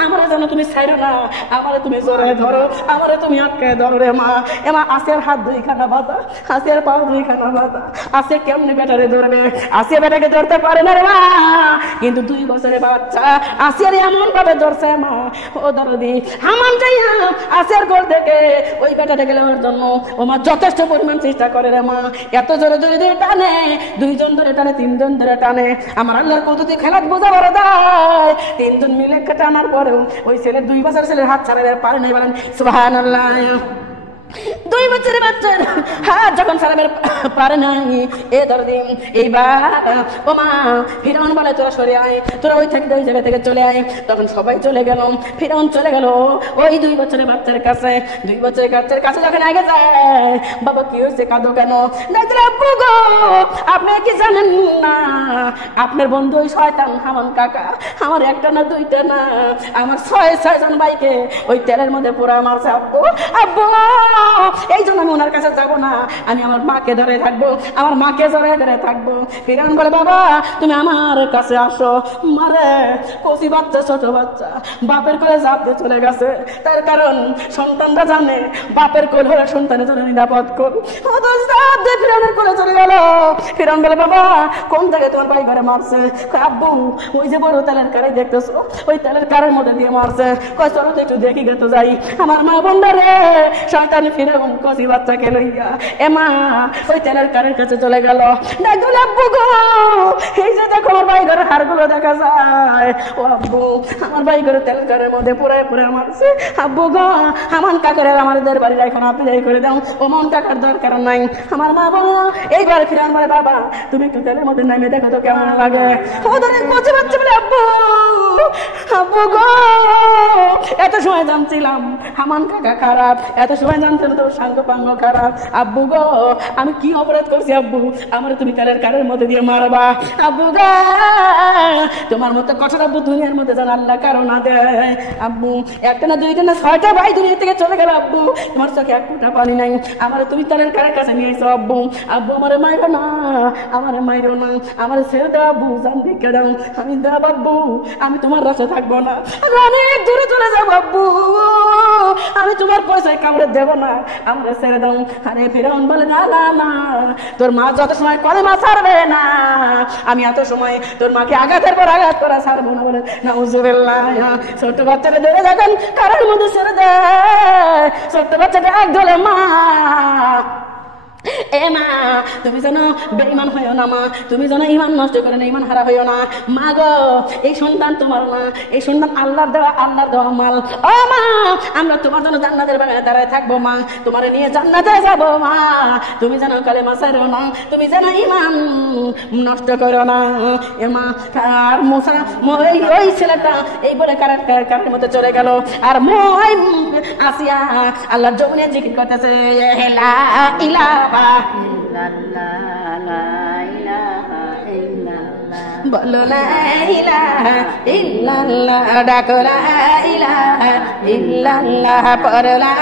আমারে জানো তুমি ছাইরো না, আমারে তুমি জোরে ধরো, আমারে তুমি আটকে ধরো রে মা। এ মা, আসিয়ার হাত 2খানা বাঁধা, আসিয়ার পা 2খানা বাঁধা। আসিয়া কেমনে বেটারে ধরবে? আসিয়া বেটাকে ধরতে পারে না রে মা, কিন্তু 2 বছরের বাচ্চা আসিয়ার এমন ভাবে ধরছে মা। ও দরদি হামান যাইয়া আসিয়ার গোল থেকে ওই বেটাটাকে নেওয়ার জন্য ও মা যথেষ্ট পরিমাণ চেষ্টা করে রে মা। এত জোরে জোরে ধরে টানে, 2 জন ধরে টানে, 3 জন ধরে টানে। আমার আল্লাহর কতটি খেলাত বোঝা বড় দেয়। 3 জন মিলে টানার পরেও ওই ছেলে 2 বছরের ছেলের হাত ছাড়াতে পারে নাই। বলেন সুবহানাল্লাহ। 2 বছরের বাচ্চার হাত যখন ছাড়াবে পারে নাই, এ দরদি এইবার ও মা ফিরআউন বলে তোরা সরে আয়, তোরা ওই থেকে ওই জায়গা থেকে চলে আয়। তখন সবাই চলে গেল, ফিরআউন চলে গেল ওই 2 বছরের বাচ্চার কাছে। 2 বছরের বাচ্চার কাছে যখন আগে যায়, বাবা কি হয়েছে, কাঁদো কেন? আব্বু গো, আপনি কি জানেন না আপনার বন্ধু ওই শয়তান হামান কাকা আমার একটা না 2টা না, আমার 6 জন ভাইকে ওই তেলের মধ্যে পুরা মারছে। আব্বু আব্বু, এই জন্য আমি ওনার কাছে যাবো না, আমি আমার মাকে ধরে থাকবো, আমার মাকে ধরে থাকবো। ফিরআউন বলে বাবা তুমি আমার কাছে আসো। মারে কচি বাচ্চা, ছোট বাচ্চা বাপের কোলে ঝাঁপ দিয়ে চলে গেছে, তার কারণ সন্তানরা জানে বাপের কোল হলে সন্তানের জন্য নিরাপদ কোল। ফিরআউনের কোলে চলে গেল। ফিরআউন বলে বাবা কোন জায়গায় তোমার ভাই ঘরে মারছে? আব্বু ওই যে বড় তেলের কারে দেখতেছো, ওই তেলের কারের মধ্যে দিয়ে মারছে। কয় চলো তো একটু দেখি গে তো যাই। আমার মা বোনরা রে, শয়তান ফিরআউন কচি বাচ্চাকে লইয়া এ মা ওই তেলের কারের কাছে চলে গেল। দেখুন আব্বু গো, এই যে দেখো আমার ভাই ঘরের হাড়গুলো দেখা যায়। ও আব্বু, আমার ভাই ঘরের তেল কারের মধ্যে পুরাই পুরে মারছে। আব্বু গো, আমার কাকারের আমাদের বাড়ির এখন আপনি যাই করে দাও, ও মন কাকার দরকার নাই। আমার মা বলো এইবার ফিরআউন বলে বাবা তুমি একটু তেলের মধ্যে নামে দেখো তো কেমন লাগে। ওদের কচি বাচ্চা বলে আব্বু আব্বু গো, এত সময় জানছিলাম হামান কাকা খারাপ, এত সময় জানছিলাম তোর সাঙ্গ পাঙ্গ খারাপ। আব্বু গো, আমি কি অপরাধ করছি আব্বু, আমার তুমি তেলের কারের মধ্যে দিয়ে মারবা? আব্বু গো, তোমার মতো কঠোর আব্বু দুনিয়ার মধ্যে জান আল্লাহ কারো না দেয়। আব্বু একটা না 2টা না 6টা ভাই দুনিয়া থেকে চলে গেল। আব্বু তোমার চোখে 1 ফোঁটা পানি নাই, আমার তুমি তেলের কারের কাছে নিয়ে এসো। আব্বু আব্বু আমারে মাইরো না, আমারে মাইরো না, আমার ছেড়ে দাও আব্বু, জান ভিক্ষা দাও, আমি দাও আব্বু, আমি তোমার রাস্তা থাকবো না, আমি অনেক দূরে চলে যাবো আব্বু, আমি তোমার পয়সায় কামড়ে দেবো না, আমরা ছেড়ে দাও। আরে ফিরআউন বলে না না না, তোর মা যত সময় কলেমা ছাড়বে না, আমি এত সময় তোর মাকে আঘাতের পর আঘাত করা ছাড়বো না। বলে নাউজুবিল্লাহ। ছোট্ট বাচ্চাটা ধরে যখন কারের মধ্যে ছেড়ে দেয়, ছোট্ট বাচ্চাটা এক ধরে মা এ মা তুমি যেন বেঈমান হইও না মা, তুমি যেন ঈমান নষ্ট করে না, ঈমান হারা হইও না মা গো। এই সন্তান তোমার না, এই সন্তান আল্লাহর দেওয়া মাল। ও মা আমরা তোমার জন্য জান্নাতের বাগানে দাঁড়ায় থাকবো মা, তোমার নিয়ে জান্নাতে যাবো মা। তুমি যেন কালেমা ছাড়ো না, তুমি যেন ঈমান নষ্ট করো না। এ মা আর মুসা ওই ছেলেটা এই বলে কারের মধ্যে চলে গেল। আর মই আসিয়া আল্লাহর জমিনে জিকির করতেছে লা ইলাহা বলো লা ইলাহা ইল্লাল্লাহ, ডাকো লা ইলাহা ইল্লাল্লাহ, পড়ো লা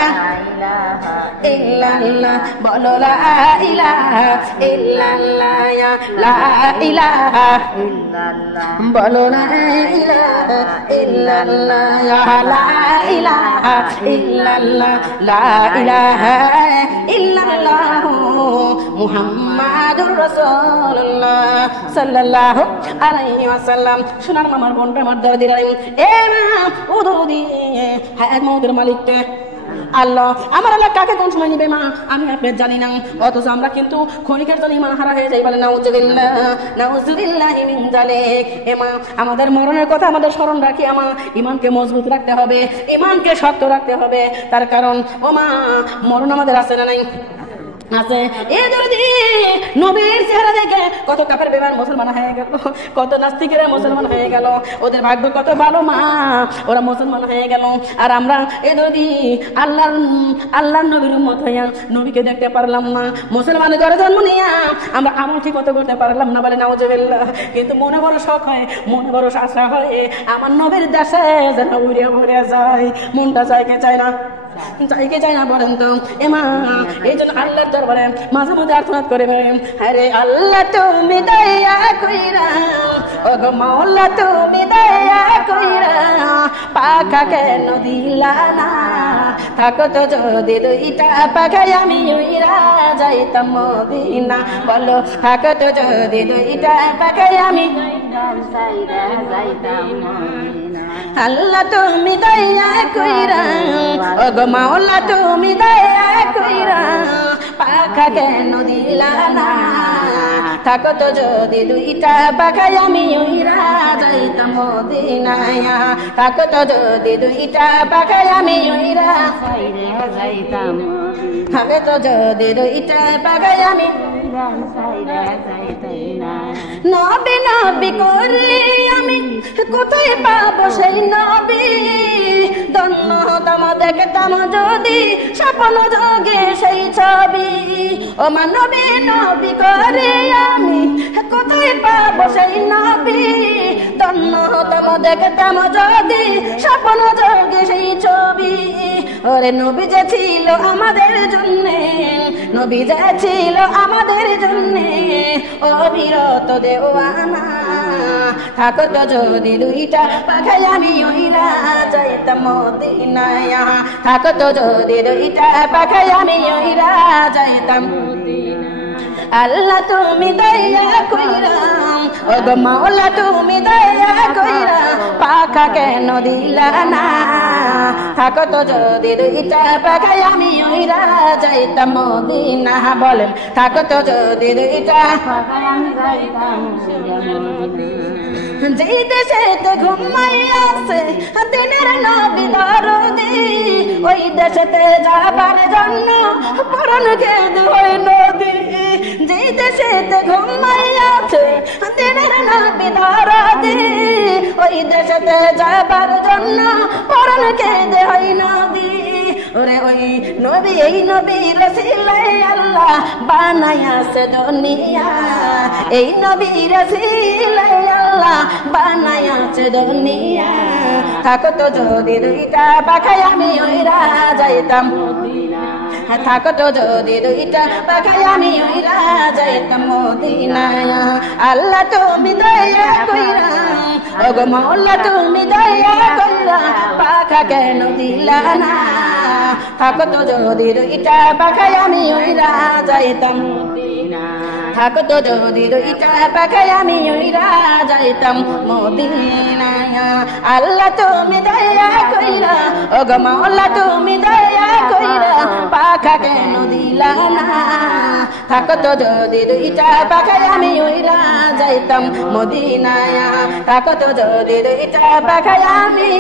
ইলাহা ইল্লাল্লাহ, বলো লা ইলাহা ইল্লাল্লাহ, লা ইলাহা ইল্লাল্লাহ, বলো লা ইলাহা ইল্লাল্লাহ, লা ইলাহা ইল্লাল্লাহ, লা ইলাহা ইল্লাল্লাহ মুহাম্মাদুর রাসূলুল্লাহ সাল্লাল্লাহু আলাইহি ওয়াসাল্লাম। সোনার মামার বোন আমার দরদি রাই এ মা ও দরদি হায়াত মওদের মালিককে আল্লাহ। আমার আল্লাহ কাকে কোন সময় নিবে মা আমি আপনি জানি না, অথচ আমরা কিন্তু ক্ষণিকের জন্য ঈমান হারা হয়ে যাই। বলে নাউজুবিল্লাহ নাউজুবিল্লাহি মিন যালিক। এ মা আমাদের মরণের কথা আমাদের স্মরণ রাখি আমা, ঈমানকে মজবুত রাখতে হবে, ঈমানকে শক্ত রাখতে হবে। তার কারণ ও মা মরণ আমাদের আছে না নাই? আছে। এ যদি নবীর চেহারা দেখে কত কাফের বেঈমান মুসলমান হয়ে গেল, কত নাস্তিকেরা মুসলমান হয়ে গেল, ওদের ভাগ্য কত ভালো মা, ওরা মুসলমান হয়ে গেল। আর আমরা এ যদি আল্লাহর নবীর উম্মত হইয়া নবীকে দেখতে পারলাম না, মুসলমানের ঘরে জন্ম নিয়া আমরা আমল ঠিক মতো করতে পারলাম না। বলে নাউজুবিল্লাহ। কিন্তু মনে বড় শখ হয়, মনে বড় আশা হয় আমার নবীর দেশে যেন উড়িয়া উড়িয়া যায়। মনটা চাইকে চায় না, চাইকে চায় না বলেন তো এ মা। এই জন্য আল্লাহর দরবারে মাঝে মধ্যে আর্তনাদ করে আরে আল্লাহ তুমি দয়া কইরা, ও গো মাওলা তুমি দয়া কইরা, পাখা কেন দিলা না, থাকো তো যদি দুইটা পাখায় আমি উইরা যাইতাম মদিনা। বলো থাকো তো যদি দুইটা পাখায় আমি যাইতাম মদিনা। আল্লাহ তুমি দয়া কইরা, ও গো মাওলা তুমি দয়া কইরা, পাখা কেন দিলা না, থাকো তো যদি দুইটা পাখায় আমি উইরা যাইতাম মদিনায়। থাকো তো যদি দুইটা পাখায় আমি উইরা যাইতাম, থাকে তো যদি দুইটা পাখায় আমি নবী নবী করলে আমি কোথায় পাবো সেই নবী, ধন্য হতাম দেখতাম যদি স্বপ্ন যোগে সেই ছবি। ও মা নবী নবী করে আমি কোথায় পাবো সেই নবী, ধন্য হতাম দেখতাম যদি স্বপ্ন যোগে সেই ছবি। ওরে নবী যে ছিল আমাদের জন্যে, নবী যে ছিল আমাদের জন্যে অবিরত দেওয়ানা, থাকো তো যদি দুইটা পাখায় আমি উইরা যাইতাম মদিনায়। থাকো তো যদি দুইটা পাখায় আমি উইরা যাইতাম মদিনা। আল্লাহ তুমি দয়া কইরা, ও গো মাওলা তুমি দয়া কইরা, পাখা কেন দিলা না, থাকো তো যদি দুইটা পাখায় আমি উইরা যাইতাম মদিনা। বলেন থাকো তো যদি দুইটা পাখায় আমি যাইতাম মদিনা। যেই দেশেতে ঘুমাই আছে দিনের নবী দরদি, ওই দেশেতে যাবার জন্য পরন খেদ হয় নদী। যেই দেশেতে ঘুমাই আছে দিনের নবী দরদি, ওই দেশেতে যাবার জন্য পরন খেদ হয় নদী। ওরে ওই নবী এই নবী রসিলে আল্লাহ বানায়াছে দুনিয়া, এই নবী রসিলে আল্লাহ বানায়াছে দুনিয়া। থাকো তো যদি দুইটা পাখায় আমি উইরা যাইতাম মদিনা, থাকো তো যদি দুইটা পাখায় আমি উইরা যাইতাম মদিনা। আল্লাহ তুমি দয়া কইরা, ও গো মাওলা তুমি দয়া কইরা, পাখা কেন দিলা না, থাকো তো যদি দুইটা পাখায় আমি উইরা যাইতাম মদিনা। থাকো তো যদি দুইটা পাখায় আমি উইরা যাইতাম মদিনা। আল্লাহ তুমি দয়া কইরা, ও গো মাওলা তুমি দয়া কইরা, পাখা পাখা কেন দিলা না থাকতো যদি দুইটা পাখায় আমি উইরা যাইতাম মদিনায় থাকতো যদি দুইটা পাখায় আমি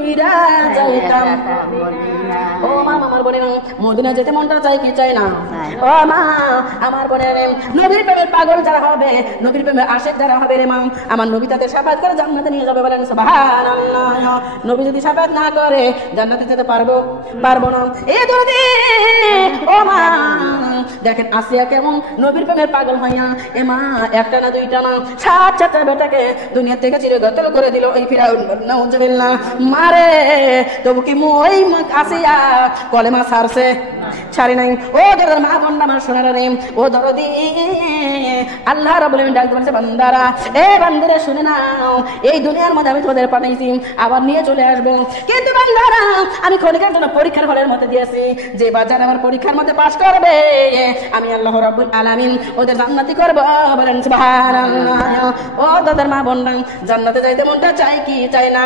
উইরা যাইতাম ও মা আমার বোনের মদিনা যেতে মনটা চাই কি চাই না ও মা আমার বোনের নবীর প্রেমের পাগল যারা হবে নবীর প্রেমের আশিক যারা হবে রে মা আমার নবী তাদের শাফাত করে জান্নাতে নিয়ে যাবে বলেন সুবহানাল্লাহ নবী যদি শাফাত না করে জান্নাতে যেতে পারবো না এই দরদি ও মা দেখেন আসিয়া কেমন নবীর প্রেমের পাগল হইয়া এ মা একটা না দুইটা না 7 বেটাকে দুনিয়া থেকে চিরগতল করে দিল এই ফিরাউন নাউজুবিল্লাহ মারে তবু কি ওই আসিয়া কলেমা ছাড়ছে ছাড়ি নাই ও দরদের মা বোন আমার শোনার রে ও দরদি আল্লাহ রাব্বুল আলামিন ডাক দিয়েছে বান্দারা এ বান্দারা শুনে নাও এই দুনিয়ার মধ্যে আমি তোমাদের পাঠাইছি আবার নিয়ে চলে আসবো কিন্তু বান্দারা আমি ক্ষণিকের জন্য পরীক্ষার হলের মধ্যে দিয়েছি যে বাজার আমার পরীক্ষার মধ্যে পাস করবে আমি আল্লাহ রাব্বুল আলামিন ওদের জান্নাতি করব বলেন সুবহানাল্লাহ ও দরদের মা বোন জান্নাতে যাইতে মনটা চাই কি চাই না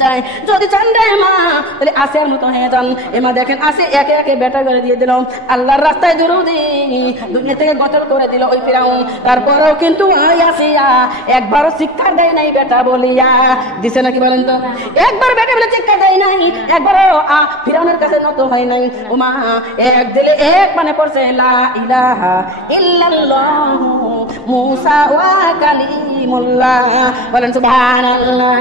চাই যদি চান রে মা তাহলে আসিয়ার মতো হয়ে যান এমা দেখেন আসি একে একে বেটা করে দিয়ে দিল আল্লাহর রাস্তায় দুরুদি দুনিয়া থেকে গতল করে দিল ওই ফিরাউন তারপরেও কিন্তু আসিয়া একবারও শিক্ষা দেয় নাই বেটা বলিয়া দিছে নাকি বলেন তো একবার বেটা বলে শিক্ষা দেয় নাই একবারও ফিরাউনের কাছে নত হয় নাই ও মা এক দিলে এক মানে পড়ছে লা ইলাহা ইল্লাল্লাহ মুসা ওয়া কালিমুল্লাহ বলেন সুবহানাল্লাহ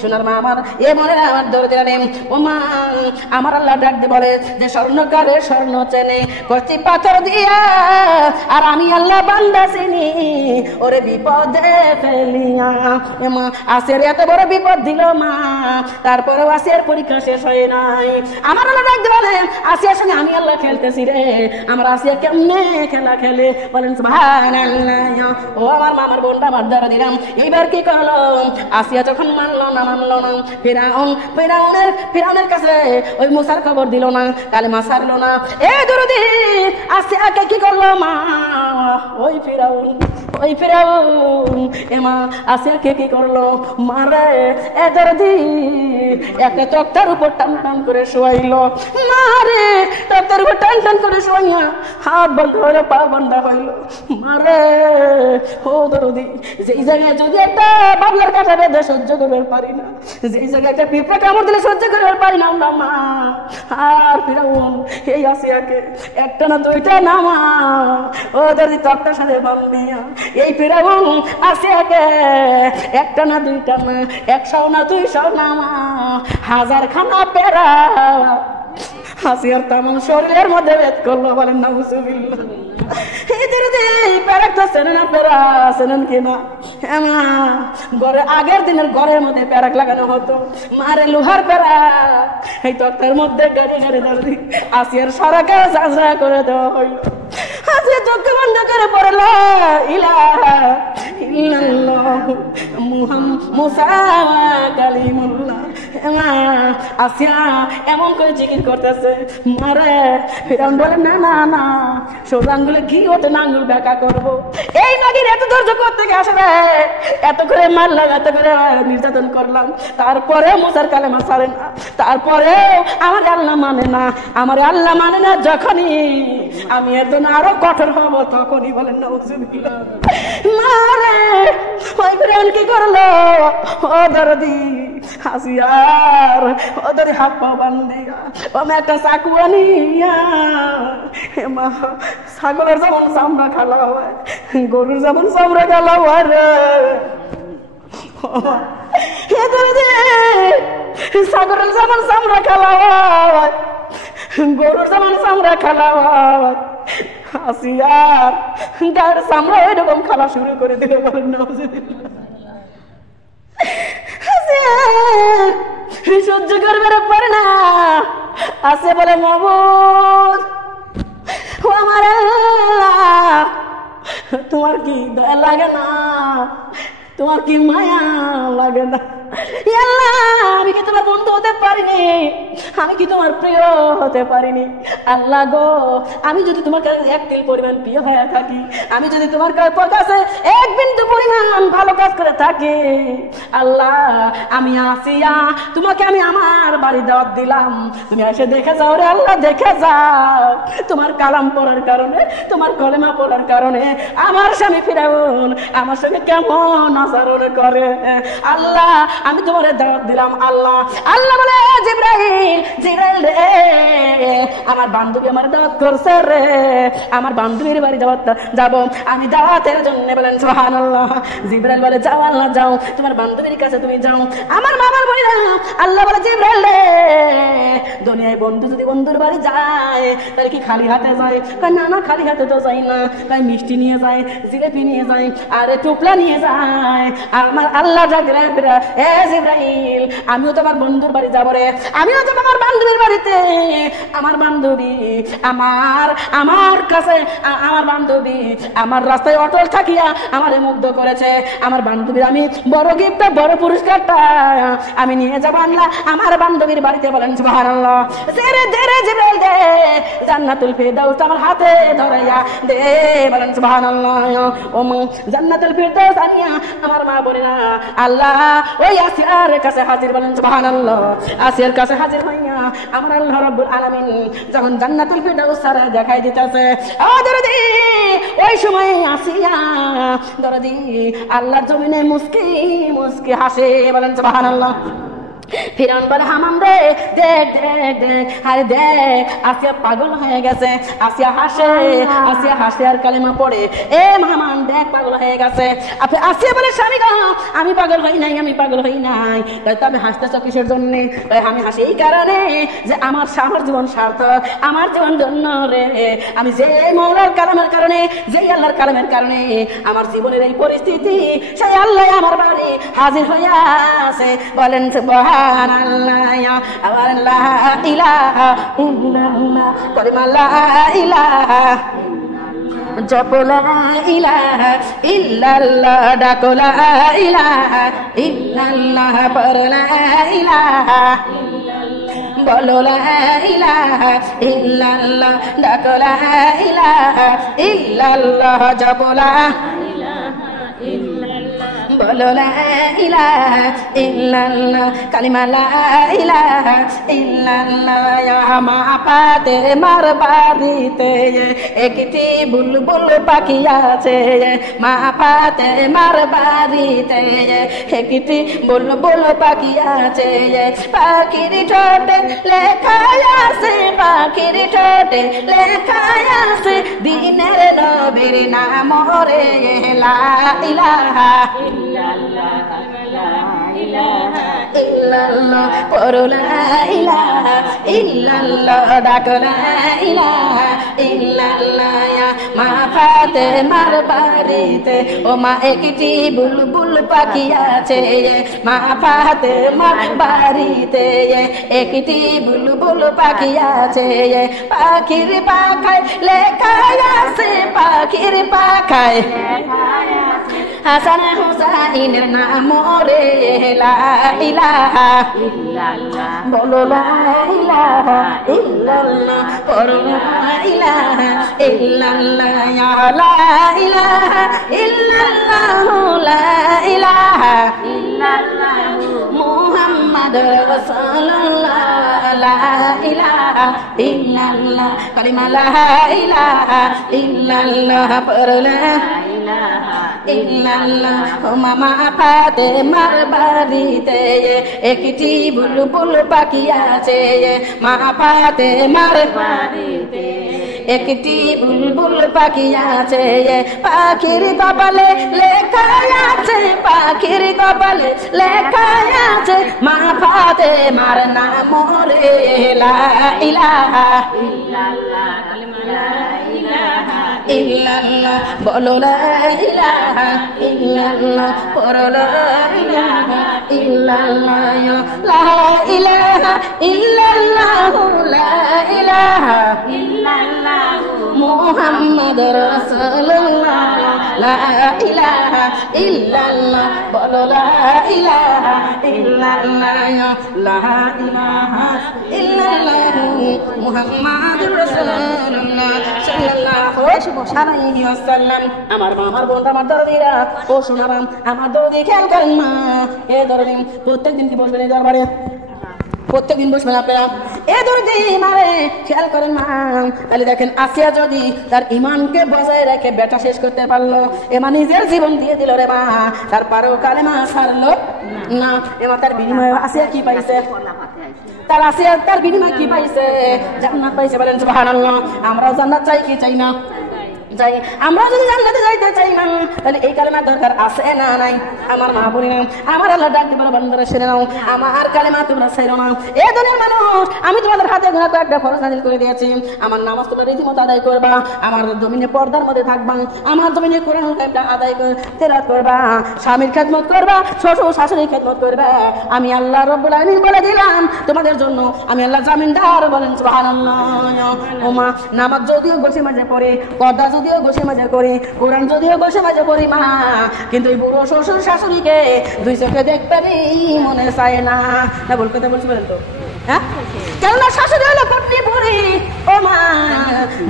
সোনার মা আমার এ মনে আমার দরদি রে ও মা আমার আল্লাহ ডাক দিয়ে বলে যে স্বর্ণকারে স্বর্ণ চেনে কচি পাথর দিয়া আর আমি আল্লাহ বান্দা চিনি ওরে বিপদে ফেলিয়া মা আসের এত বড় বিপদ দিল মা তারপরেও আসিয়ার পরীক্ষা শেষ হয় নাই আমার আল্লাহ ডাক দিয়ে বলে আসিয়ার সঙ্গে আমি আল্লাহ খেলতেছি রে আমার আসিয়া কেমনে খেলা খেলে বলেন সুবহানাল্লাহ ও আমার মামার বোনটা আমার দ্বারা দিলাম এইবার কি করলো আসিয়া যখন মানলো না ফিরাউনের কাছে ওই মুসার খবর দিল না কালেমা ছাড়লো না এ দরদি আসিয়াকে কি করলো মা ওই ফিরাউন এমা আসিয়াকে কি করলো মারে এ দরদি একটা তক্তার উপর টান টান করে শোয়াইলো মারে তক্তার উপর টান টান করে শোয়াইয়া হাত বন্ধ হইলো পা বন্ধ হইলো মারে ও দরদি যেই জায়গায় যদি একটা বাবলার কাটা বেঁধে সহ্য করতে পারি না যেই জায়গায় একটা পিঁপড়া কামড় দিলে সহ্য করতে পারি না মা আর ফিরাউন এই আসিয়াকে একটা না দুইটা নামা ও দরদি তক্তার সাথে বান্ধিয়া এই ফিরাউন আসিয়াকে একটা না দুইটা না 100 না 200 নামা 1000 খানা পেরা আসিয়ার তামাম শরীরের মধ্যে ভেদ করলো বলেন নাউজুবিল্লাহ আগের দিনের ঘরের মধ্যে প্যারাক লাগানো হতো মারে লোহার প্যারা এই তক্তার মধ্যে গাড়ি গাড়ি দাঁড়ি আসিয়ার সারা কাজ আজরা করে দেওয়া হইল আসিয়া চোখ বন্ধ করে পড়ল ইলাহা ইল্লাল্লাহ মুসা কালিমুল্লাহ আসিয়া এমন করে জিকির করতেছে মারে ফিরাউন বলে না না না সোজা আঙ্গুলে ঘি ওঠে না আঙ্গুল বেঁকা করবো এই নাগির এত ধৈর্য করতে আসবে এত করে মারলাম এত করে নির্যাতন করলাম তারপরে মুসার কালেমা ছাড়ে না তারপরে আমার আল্লাহ মানে না আমার আল্লাহ মানে না যখনই আমি এর জন্য আরো কঠোর হবো তখনই বলেন না মারে ওই ফিরাউন কি করলো ও দরদি হাসিয়ার ও দরদি হাত পা বান্ধিয়া ও একটা চাকু আনিয়া মা ছাগলের যেমন চামড়া খালা হয় গরুর যেমন চামড়া খালা হয় রে ছাগলের যেমন চামড়া খালা হয় গরুর যেমন চামড়া খালা হয় হাসিয়ার গায়ের চামড়া এরকম খালা শুরু করে দিল বলেন নাউজুবিল্লাহ সহ্য করবার পারে না আসে বলে মাবুদ ও আমার আল্লাহ তোমার কি দয়া লাগে না তোমার কি মায়া লাগে না? আল্লাহ, আমি কি তোমার বন্ধু হতে পারিনি? আমি কি তোমার প্রিয় হতে পারিনি? আল্লাহ গো, আমি যদি তোমার কাছে এক তিল পরিমাণ প্রিয় হয়ে থাকি, আমি যদি তোমার কাছে এক বিন্দু পরিমাণ ভালো কাজ করে থাকি, আল্লাহ আমি আসিয়া তোমাকে আমি আমার বাড়ি দাওয়াত দিলাম, তুমি এসে দেখে যাও রে আল্লাহ, দেখে যাও। তোমার কালাম পড়ার কারণে, তোমার কলেমা পড়ার কারণে আমার স্বামী ফিরাউন আমার সঙ্গে কেমন আচরণ করে। আল্লাহ আমি তোমার দাওয়াত দিলাম। আল্লাহ আল্লাহ বলে জিবরাইল, জিবরাইল রে, আমার বান্ধবী আমার দাওয়াত করছে রে, আমার বান্ধবীর বাড়ি দাওয়াত যাব আমি দাওয়াতের জন্য। বলেন সুবহানাল্লাহ। জিবরাইল বলে যাও আল্লাহ যাও, তোমার বান্ধবীর কাছে তুমি যাও। আমার মামার বলি না, আল্লাহ বলে জিবরাইল রে, দুনিয়ায় বন্ধু যদি বন্ধুর বাড়ি যায় তাহলে কি খালি হাতে যায়? কয় না না, খালি হাতে তো যাই না। কয় মিষ্টি নিয়ে যায়, জিলেপি নিয়ে যায়, আরে টুপলা নিয়ে যায়। আমার আল্লাহ জাগরা, এ জিবরাইল, আমিও তোমার বন্ধুর বাড়ি যাবো রে, আমিও তো আমার বান্ধবীর বাড়িতে। আমার বান্ধবী আমার কাছে, আমার বান্ধবী আমার রাস্তায় অটল থাকিয়া আমারে মুগ্ধ করেছে। আমার বান্ধবীর আমি বড় গিফটটা, বড় পুরস্কারটা আমি নিয়ে যাবো আল্লাহ আমার বান্ধবীর বাড়িতে। বলেন সুবহানাল্লাহ। দে জিবরাইল দে, জান্নাতুল ফিরদাউস আমার হাতে ধরাইয়া দে। বলেন সুবহানাল্লাহ। ও মা, জান্নাতুল ফিরদাউস আনিয়া আমার মা বলে না, আল্লাহ ওই আসিয়ার কাছে হাজির। বলেন সুবহানাল্লাহ। আসিয়ার কাছে হাজির হইয়া আমার আল্লাহ রাব্বুল আলামিন যখন জান্নাতুল ফিরদাউস সারা দেখাই দিতেছে, দরদি ওই সময় আসিয়া দরদি আল্লাহর জমিনে মুস্কি মুস্কি হাসে। বলেন সুবহানাল্লাহ। ফিরাউন বলে হামান রে, দেখ দেখ দেখ, আরে দেখ আসিয়া পাগল হয়ে গেছে। আসিয়া হাসে আর কালেমা পড়ে। এ হামান দেখ পাগল হয়ে গেছে। আপনি আসিয়া বলে স্বামী গো, আমি পাগল হই নাই, আমি পাগল হই নাই। তবে হাসতেছ কিসের জন্য? আমি হাসি এই কারণে যে আমার জীবন সার্থক, আমার জীবন ধন্য রে। আমি যে মৌলার কালামের কারণে, যেই আল্লাহর কালামের কারণে আমার জীবনের এই পরিস্থিতি, সেই আল্লাহ আমার বাড়ি হাজির হইয়া আছে। বলেন সুবহানাল্লাহ। লা ইলাহা ইল্লাল্লাহ, কালিমা লা ইলাহা, জপ লা ইলাহা ইল্লাল্লাহ, ডাক লা ইলাহা ইল্লাল্লাহ, পড় লা ইলাহা, বলো লা ইলাহা ইল্লাল্লাহ, ডাক লা ইলাহা ইল্লাল্লাহ, জপ লা ইলাহা ইল্লাল্লাহ, বলো লা ইলাহা ইল্লাল্লাহ, কালিমা লা ইলাহা ইল্লাল্লাহ। মা পাতে মার বাড়িতে একটি বুলবুল পাখি আছে, মা পাতে মার বাড়িতে একটি বুলবুল পাখি আছে। পাখির ঠোঁটে লেখা আছে, পাখির ঠোঁটে লেখা আছে দিনের নবীর নাম রে। লা ইলাহা ইল্লাল্লাহ, লা ইলাহা ইল্লাল্লাহ, পড়ো লা ইলাহা ইল্লাল্লাহ, ডাক লা ইলাহা ইল্লাল্লাহ। মা ফাতেমার বাড়িতে ও মা একটি বুলবুল পাখি আছে, মা ফাতেমার বাড়িতে একটি বুলবুল পাখি আছে। পাখির পাখায় লেখা আছে, পাখির পাখায় হাসান হুসাইনের নাম রে। লা ইলাহা ইল্লাল্লাহ, বলো লা ইলাহা ইল্লাল্লাহ, পড়ো লা ইলাহা ইল্লাল্লাহ। লা ইলাহা ইল্লাল্লাহ, লা ইলাহা ইল্লাল্লাহ, মুহাম্মাদুর রাসূলুল্লাহ। লা ইলাহা ইল্লাল্লাহ, কালিমা লা ইলাহা ইল্লাল্লাহ, পড়ো লা ইলাহা ইল্লাল্লাহ। মামা ফাতেমার বাড়িতে একটি বুলবুল পাখি আছে, মা ফাতেমার বাড়িতে একটি বুলবুল পাখি আছে। পাখির কপালে লেখা আছে, পাখির কপালে লেখা আছে মা ফাতেমার নাম রে। লা ইলাহা ইল্লাল্লাহ, লা ইলাহা ইল্লাল্লাহ, বলো লা ইলাহা ইল্লাল্লাহ, পড়ো লা ইলাহা ইল্লাল্লাহ। লা ইলাহা ইল্লাল্লাহ, লা ইলাহা ইল্লাল্লাহ, মুহাম্মাদুর রাসূলুল্লাহ। লা ইলাহা ইল্লাল্লাহ বলো লা ইলাহা ইল্লাল্লাহ লা ইলাহা ইল্লাল্লাহ মুহাম্মাদুর রাসূলুল্লাহ সাল্লাল্লাহু আলাইহি ওয়াসাল্লাম। আমার মা, আমার বোন, আমার দরদিরা ও শোনারাম, আমার দরদি খেয়াল করেন মা, এ দরদি প্রত্যেকদিন কি বসবেন এই দরবারে? প্রত্যেকদিন বসবেন আপনারা, এ দরদি মারে খেয়াল করেন মা। তাহলে দেখেন আসিয়া যদি তার ইমানকে বজায় রেখে বেটা শেষ করতে পারলো, এমা নিজের জীবন দিয়ে দিল রে মা, তারপরেও কালেমা ছাড়লো না। এমা তার বিনিময়ে আসিয়া কি পাইছে? তার আসিয়া তার বিনিময়ে কি পাইছে? জান্নাত পাইছে। বলেন সুবহানাল্লাহ। আমরাও জান্নাত চাই কি চাই না? যাই। আমরা যদি জান্নাতে যাইতে চাই না, তাহলে এই কালেমার দরকার আছে না নাই? আমার মা বলি না, আমার আল্লাহ ডাক দিবার বান্দারা শুনে নাও, আমার কালেমা তোমরা ছাইরো না। এ দুনিয়ার মানুষ, আমি তোমাদের হাতে গোনা কয়েকটা ফরজ নাযিল করে দিয়েছি। আমার নামাজ তোমরা রীতিমতো আদায় করবা, আমার জমিনে পর্দার মধ্যে থাকবা, আমার জমিনে কোরআনুল কারীমটা আদায় করে তেলাওয়াত করবা, স্বামীর খেদমত করবা, শ্বশুর শাশুড়ির খেদমত করবা। আমি আল্লাহ রাব্বুল আলামিন বলে দিলাম তোমাদের জন্য, আমি আল্লাহ জামিনদার। বলেন সুবহানাল্লাহ। ওমা নামাজ যদিও গোছে মাঝে পড়ে, পর্দা যদিও গোছে মাঝে করি, কোরআন যদিও গোছে মাঝে পড়ি মা, কিন্তু এই বুড়ো শ্বশুর শাশুড়িকে দুই চোখে দেখতে মনে চায় না। না বল কথা বলছি বলেন তো, হ্যাঁ? কেননা শাশুড়ি হলো কটনি বুড়ি, ও মা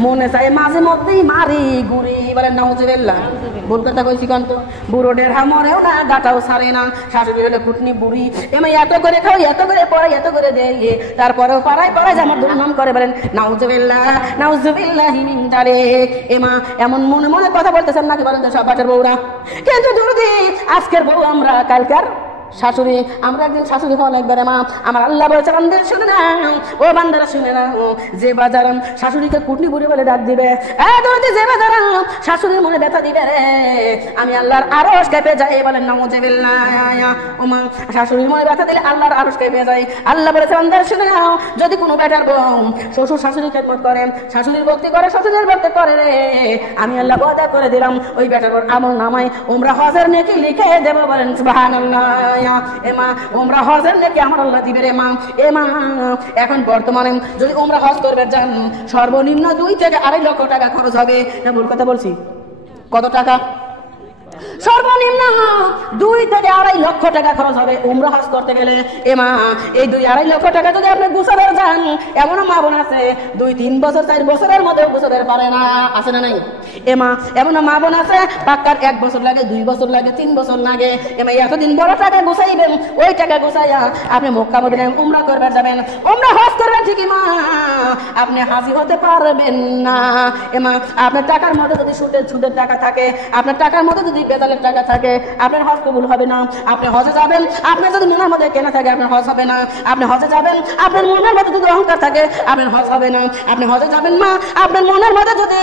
মনে চায় মাঝে মধ্যেই মারি গুড়ি। বলেন নাউজুবিল্লাহ। ভুল কথা কইছি কারণ তো বুড়ো ডেরা মরেও না, গাটাও ছাড়ে না। শাশুড়ি হলো কুটনি বুড়ি, এমন এত করে খাও, এত করে পড়াই, এত করে দেয়, তারপরেও পাড়ায় পাড়ায় আমার দুর্নাম করে। বলেন নাউজুবিল্লাহ, নাউজুবিল্লাহি মিন যালিক। এমা এমন মনে মনে কথা বলতেছেন নাকি? বলেন তো সব বাটার বউরা। কিন্তু দুর্দি আজকের বউ আমরা, কালকার শাশুড়ি। আমরা একদিন শাশুড়ি হওয়া একবারে মা। আমার আল্লাহ বলেছে বান্দারা শুনে নাও, ও বান্দারা শুনে নাও, যে বাজার শাশুড়িকে কুটনি বুড়ি বলে ডাক দিবে, যে বাজার শাশুড়ির মনে ব্যথা দিবে রে, আমি আল্লাহর আরশ কেঁপে যাই। বলেন নাউজুবিল্লাহ। ও মা শাশুড়ির মনে ব্যথা দিলে আল্লাহর আরশ কেঁপে যায়। আল্লাহ বলেছে বান্দারা শুনে নাও, যদি কোনো বেটার বউ শ্বশুর শাশুড়ির খেদমত করে, শাশুড়ির ভক্তি করে, শ্বশুরের ভক্তি করে রে, আমি আল্লাহ ওয়াদা করে দিলাম ওই বেটার আমল নামায় ওমরা হজের নেকি লিখে দেব। বলেন সুবহানাল্লাহ। এমা ওমরা হজের নাকি আমার আল্লাহ দিবে রে মা। এমা এখন বর্তমানে যদি ওমরা হজ করবে যান, সর্বনিম্ন 2 থেকে 2.5 লক্ষ টাকা খরচ হবে। না ভুল কথা বলছি? কত টাকা? সর্বনিম্ন 2 থেকে 2.5 লক্ষ টাকা খরচ হবে উমরা হজ করতে গেলে। এমা এই 2-2.5 লক্ষ টাকা যদি আপনি গুছাতে যান, এমন মা বোন আছে 2-3 বছর 4 বছরের মধ্যে গুছাতে পারে না, আছে না নাই? এমা এমন মা বোন আছে পাক্কার 1 বছর লাগে, 2 বছর লাগে, 3 বছর লাগে। এমা এতদিন বড় টাকা গুছাইবেন, ওই টাকা গুছাইয়া আপনি মক্কা মদিনায় উমরা করবে যাবেন, উমরা হজ করবেন ঠিকই মা, আপনি হাজি হতে পারবেন না। এমা আপনার টাকার মধ্যে যদি সুদের টাকা থাকে, আপনার টাকার মধ্যে যদি বেতালের টাকা থাকে, আপনার হজ কবুল হবে না। আপনি হজে যাবেন, আপনার যদি মনের মধ্যে কেনা থাকে, আপনার হজ হবে না। আপনি হজে যাবেন, আপনার মনের মধ্যে যদি অহংকার থাকে, আপনার হজ হবে না। আপনি হজে যাবেন মা, আপনার মনের মধ্যে যদি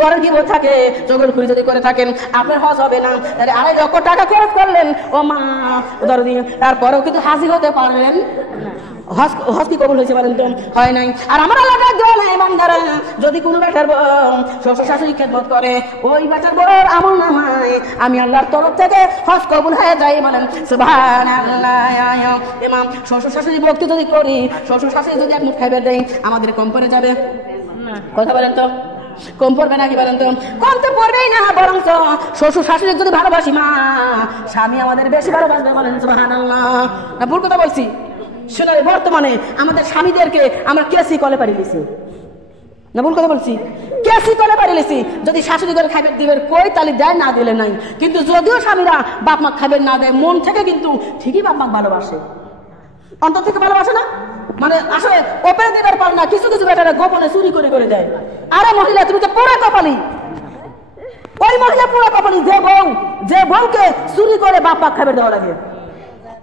পরের গিবত থাকে, চগলখুরি যদি করে থাকেন, আপনার হজ হবে না। তাহলে 2.5 লক্ষ টাকা খরচ করলেন ও মা দরদি, তারপরেও কিন্তু হাজি হতে পারলেন হজ কি কবুল হয়েছে? বলেন তো হয় নাই। আর আমার আল্লাহ ডাক দেওয়া নাই বান্দারা, যদি কোনো বেটার বউ শ্বশুর শাশুড়ি খেদমত করে, ওই বেটার বউর আমল নামায় আমি আল্লাহর তরফ থেকে হজ কবুল হয়ে যাই। বলেন সুবহানাল্লাহ। ইমাম শ্বশুর শাশুড়ি ভক্তি যদি করি, শ্বশুর শাশুড়ি যদি এক মুঠ খাইবে দেয়, আমাদের কম পড়ে যাবে? কথা বলেন তো, কম পড়বে নাকি? বলেন তো কম তো পড়বেই না, বরং তো শ্বশুর শাশুড়ি যদি ভালোবাসি মা, স্বামী আমাদের বেশি ভালোবাসবে। বলেন সুবহানাল্লাহ। না ভুল কথা বলছি? শুনে বর্তমানে আমাদের স্বামীদেরকে আমরা কেসি কলে পারি লিছি, না ভুল কথা বলছি? কেসি কলে পারি লিছি। যদি শাশুড়ি করে খাইবে দিবের কই, তাহলে দেয়, না দিলে নাই। কিন্তু যদিও স্বামীরা বাপ মা খাইবেন না দেয়, মন থেকে কিন্তু ঠিকই বাপ মা ভালোবাসে, অন্তর থেকে ভালোবাসে না। মানে আসলে ওপেন দিবার পারে না, কিছু কিছু বেটারা গোপনে চুরি করে করে দেয়। আরে মহিলা তুমি তো পোড়া কপালি, ওই মহিলা পোড়া কপালি, যে বউকে চুরি করে বাপ মা খাইবে দেওয়া লাগে,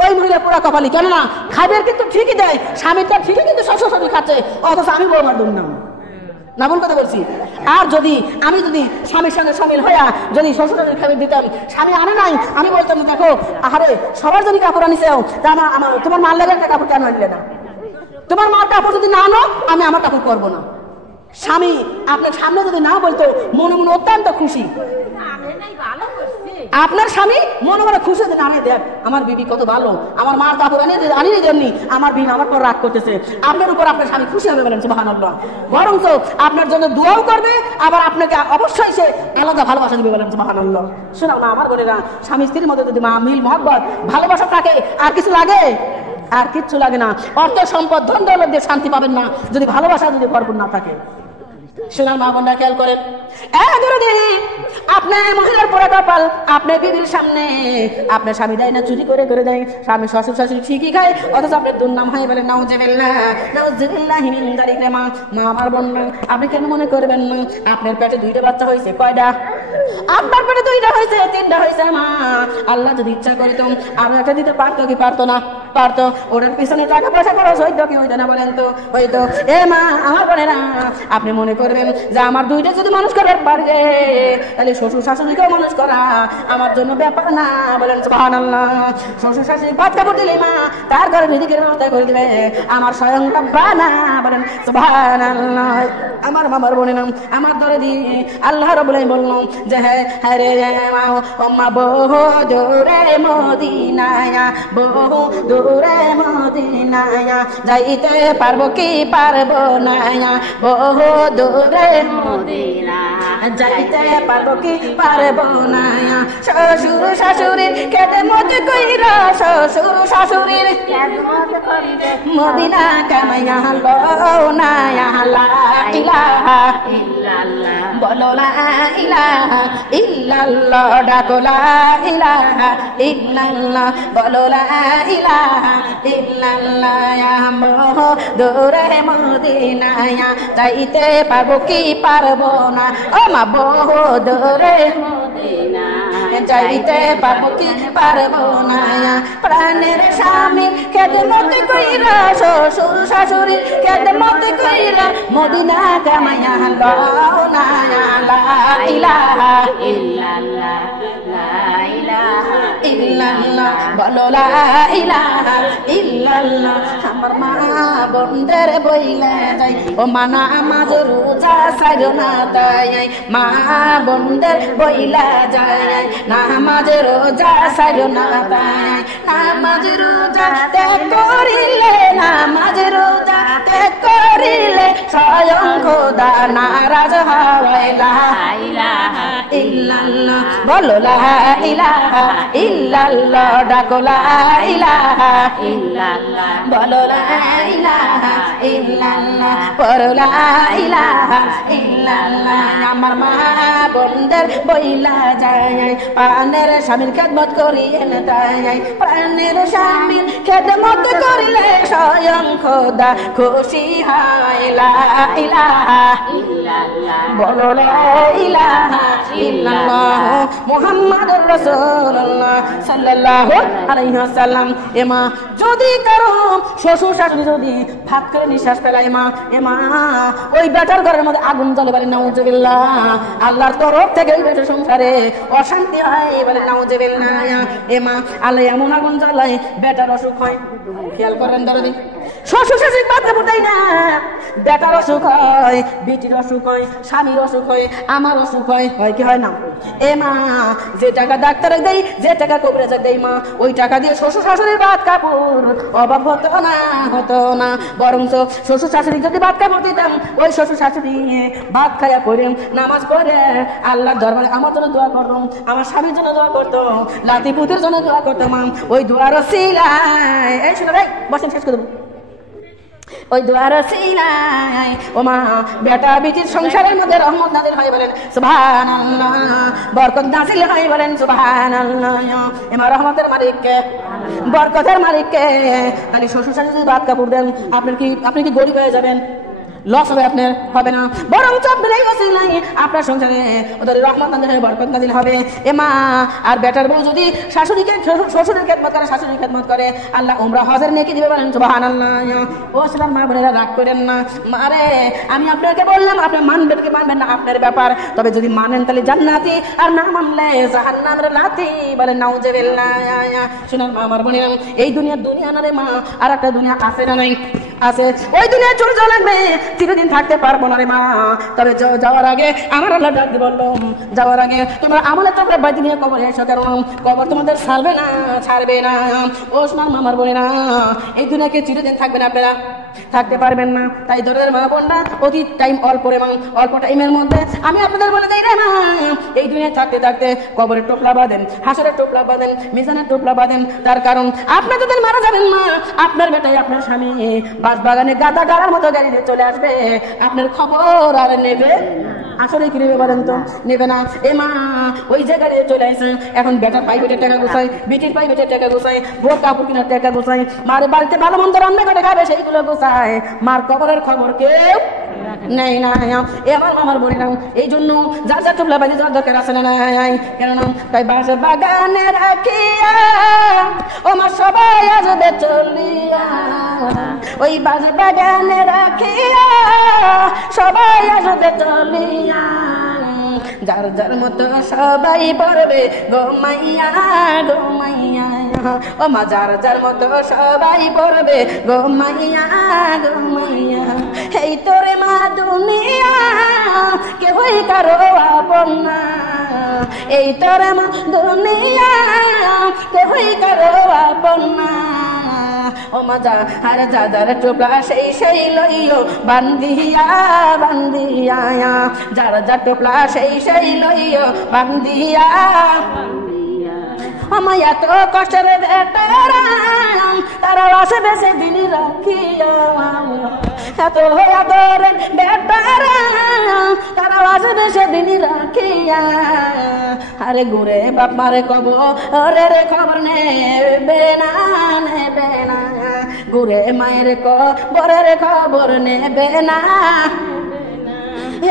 ওই মহিলা পুরা কপালি। কেননা খাবার কিন্তু ঠিকই দেয়, স্বামীটা ঠিকই কিন্তু শ্বশুর শাশুড়ি খাচ্ছে, অথচ আমি বউ মার দুর্নাম। না ভুল কথা বলছি? আর আমি যদি স্বামীর সঙ্গে সামিল হইয়া যদি শ্বশুর শাশুড়ি খাবার দিতাম, স্বামী আনে নাই, আমি বলতাম দেখো আরে সবার যদি কাপড় আনিছেও, তা আমার তোমার মার লেগে একটা কাপড় কেন আনলে না? তোমার মার কাপড় যদি না আনো, আমি আমার কাপড় করবো না। স্বামী আপনার সামনে যদি না বলতো, মনে মনে অত্যন্ত খুশি। আপনার স্বামী মনে মনে খুশি হতেন, আমি দেখ আমার বিবি কত ভালো, আমার মা কাপড় আনিয়ে দেননি, আমার বিবি আমার পর রাগ করতেছে। আপনার উপর আপনার স্বামী খুশি হবে বলেন সুবহানাল্লাহ। বরং তো আপনার জন্য দোয়াও করবে, আবার আপনাকে অবশ্যই সে আলাদা ভালোবাসা দিবে বলেন সুবহানাল্লাহ। শোনাও না আমার বোনেরা, স্বামী স্ত্রীর মধ্যে যদি মিল মহব্বত ভালোবাসা থাকে আর কিছু লাগে? আর কিচ্ছু লাগে না। অর্থ সম্পদ ধন দৌলত দিয়ে শান্তি পাবেন না যদি ভালোবাসা যদি ভরপুর না থাকে। শোনার মা বোনরা খেয়াল করেন, আপনার মহিলার পরে কপাল, আপনার বিবির সামনে আপনার স্বামী দেয় না, চুরি করে করে দেয়, স্বামী শ্বশুর শাশুড়ি ঠিকই খায়, অথচ আপনার দুর্নাম হয় বলেন নাউজুবিল্লাহ নাউজুবিল্লাহ মিন যালিক। মা আমার বোন, আপনি কেন মনে করবেন না আপনার পেটে 2টা বাচ্চা হয়েছে? কয়টা? আপনার পেটে 2টা হয়েছে, 3টা হয়েছে। মা আল্লাহ যদি ইচ্ছা করিত আরো একটা দিতে পারতো কি পারতো না? পারতো। ওটার পিছনে টাকা পয়সা খরচ হইতো কি হইতো না বলেন তো? হইতো। এ মা আমার বোনেরা, আপনি মনে করবেন যে আমার 2টা যদি মানুষ করার পারে তাহলে শ্বশুর শাশুড়িকেও মানুষ করা আমার জন্য ব্যাপার না বলেন সুবহানাল্লাহ। শ্বশুর শাশুড়ি ভাত কাপড় দিলে মা তার ঘরে রিজিকের ব্যবস্থা করে দিবে আমার স্বয়ং রব্বানা বলেন সুবহানাল্লাহ। আমার মামার বোনেরা, আমার দরদি আল্লাহ রাব্বুল আলামিন বললেন যে হ্যাঁ রে মা ও মা বহু দূরে মদিনায়, বহু দূরে মদিনায় যাইতে পারবো কি পারবো না, বহু দূরে মদিনা যাইতে পারবো কি পারবো না। শ্বশুর শাশুড়ির খেদমত কইরা, শ্বশুর শাশুড়ির খেদমত করিবে মদিনা কামাইয়া লও না। লা ইলাহা ইল্লাল্লাহ বলো, লা ইলাহা ইল্লাল্লাহ ডাকো, লা ইলাহা ইল্লাল্লাহ বলো, লা ইলাহা ইল্লাল্লাহ। দূরে মদিনায় যাইতে পারবো কি পারবো না, ও মা বহু দূরে মদিনা যাইতে পারবো কি পারবো না। প্রাণের স্বামী খেদমত কইরা, শ্বশুর শাশুড়ি খেদমত কইরা মদিনা কামাইয়া লও না। লা ইলাহা ইল্লাল্লাহ লা ইলাহা ইল্লাল্লাহ বলো, লা ইলাহা ইল্লাল্লাহ। আমার মা বোনদের বইলা যাই ও মা নামাজ রোজা ছাড়ো না তাই, মা বোনদের বইলা যায় নামাজ রোজা ছাড়ো না তাই। নামাজ রোজা ত্যাগ করিলে, নামাজ রোজা ত্যাগ করিলে স্বয়ং খোদা নারাজ হয়। লা ইলাহা ইল্লাল্লাহ বলো, লা ইলাহা ইল্লাল্লাহ ডাকো, লা ইলাহা ইল্লাল্লাহ বলো, লা ইলাহা ইল্লাল্লাহ পড়ো, লা ইলাহা ইল্লাল্লাহ। আমার মা বোনদের বইলা যায় প্রাণের স্বামীর খেদমত করিয়ে তাই, প্রাণের স্বামীর খেদমত করিলে স্বয়ং খোদা খুশি হয়। লা ইলাহা ইল্লাল্লাহ বলো, লা ইলাহা ইল্লাল্লাহ মুহাম্মাদুর রাসূলুল্লাহ সাল্লাল্লাহু আলাইহি ওয়াসাল্লাম। এ মা যদি কারো শ্বশুর শাশুড়ি যদি ভাত করে নিঃশ্বাস ফেলায় মা, এ মা ওই বেটার ঘরের মধ্যে আগুন জ্বলে বলে নাউজুবিল্লাহ। আল্লাহর তরফ থেকে ওই বেটার সংসারে অশান্তি হয় বলে নাউজুবিল্লাহ। এ মা আল্লাহ এমন আগুন জ্বালায় বেটার অসুখ হয়। খেয়াল করেন দরদি, শ্বশুর শাশুড়ি ভাত কাপড় দেয় না, বেটার অসুখ হয়, বেটির অসুখ হয়, স্বামীর অসুখ হয়, আমার অসুখ হয়, হয় কি হয় না? এ মা যে টাকা ডাক্তারে দেয়, যে টাকা কবিরাজে দেয় মা, ওই টাকা দিয়ে শ্বশুর শাশুড়ির ভাত কাপড় অভাব হতো না, হতো না। বরং শ্বশুর শাশুড়ি যদি ভাত কাপড় দিতাম, ওই শ্বশুর শাশুড়ি ভাত খাইয়া পড়ে নামাজ পড়ে আল্লাহর দরবারে আমার জন্য দোয়া করতো, আমার স্বামীর জন্য দোয়া করতো, লাতি পুতের জন্য দোয়া করতো মা। ওই দোয়ার ওসিলায়, এই শুনে ভাই বসেন, শেষ করে দেবো। ওই দোয়ার ওসিলায় ও মা বেটা বেটির সংসারের মধ্যে রহমত নাযিল হয় বলেন সুবহানাল্লাহ, বরকত নাযিল হয় বলেন সুবহানাল্লাহ। এমা রহমতের মালিক কে? বরকতের মালিক কে? তাহলে শ্বশুর শাশুড়ি ভাত কাপড় দেন, আপনি কি গরিব হয়ে যাবেন? লস হবে আপনার? হবে না। বরং আপনার সংসারে ওদের রহমত নাযিল হবে, বরকত নাযিল হবে। এ মা আর বেটার বউ যদি শাশুড়িকে শ্বশুরের খেদমত করে, শাশুড়ির খেদমত করে, আল্লাহ উমরা হজের নেকি দিবে বলেন সুবহানাল্লাহ। ও সেটার মা বোনেরা রাগ করেন না। মারে আমি আপনাকে বললাম, আপনি মানবেন কি মানবেন না আপনার ব্যাপার, তবে যদি মানেন তাহলে জান্নাতি, আর না মানলে জাহান্নামের লাতি বলেন নাউজুবিল্লাহ। শুনুন মা আমার বোনেরা, এই দুনিয়া না রে মা, আর একটা দুনিয়া আছে না নাই? আছে, ওই দুনিয়ায় চলে যাওয়া লাগবে, চিরদিন থাকতে পারবো না রে মা। তবে যাওয়ার আগে আমার আল্লাহ ডাক দিয়ে বললো, যাওয়ার আগে তোমরা আমলে তোমরা বাইরে নিয়ে কবরে এসো, কারণ কবর তোমাদের ছাড়বে না, ছাড়বে না। ও সোনার মামার বোনেরা, এই দুনিয়াকে চিরদিন থাকবেন আপনারা, থাকতে পারবেন না। তাই দরের মা বোনরা অতি টাইম অল্প রে মা, অল্প টাইমের মধ্যে আমি আপনাদের বলে দিই রে মা, এই দুনিয়ায় থাকতে থাকতে কবরের টোপলা বাঁধেন, হাসরের টোপলা বাঁধেন, মিজানের টোপলা বাঁধেন। তার কারণ আপনি যদি মারা যাবেন মা, আপনার বেটাই আপনার স্বামী বাঁশবাগানে গাদা গাড়ার মতো গাড়ি দিয়ে চলে আসবে, আপনার খবর আর নেবে আসলে কি নেবে বলেন তো? নেবে না। এ মা ওই জায়গায় চলে আসে, এখন বেটার প্রাইভেটের টাকা গোছায়, বিটির প্রাইভেটের টাকা গোছায়, ভোর কাপড় কেনার টাকা গোছায়, মার বাড়িতে ভালো মন্দ রান্না করে খাবে সেইগুলো গোছায়, মার কবরের খবর কেউ নেই না। এ আমার মামার বলি না, এই জন্য যার যার টুপলা বাজি যার দরকার আছে না নাই, কেননা তাই বাসা বাগানে রাখিয়া ও মা সবাই আসবে চলিয়া, ওই বাসা বাগানে রাখিয়া সবাই আসবে চলিয়া, যার যার মতো সবাই পড়বে গো মাইয়া, গো মাইয়া ও মা, যার যার মতো সবাই পড়বে গো মাইয়া, গো মাইয়া। এই তোরে মা দুনিয়া কেহই কারো আপন না, এই তোরে মা দুনিয়া কেহই কারো আপন না। ও মা যা আর যার টোপলা সেই সেই লইও বান্ধিয়া, বান্ধিয়া, যার যার টোপলা সেই সেই লইও বান্ধিয়া। আমার এত কষ্টের বেটারা তারা আসবে সেদিন রাখিয়া, এত আদরের বেটারা তারা আসবে সেদিন রাখিয়া। আরে ঘুরে বাপ মারে কবরের খবর নেবে না, নেবে না, ঘুরে মায়ের কবরের খবর নেবে না।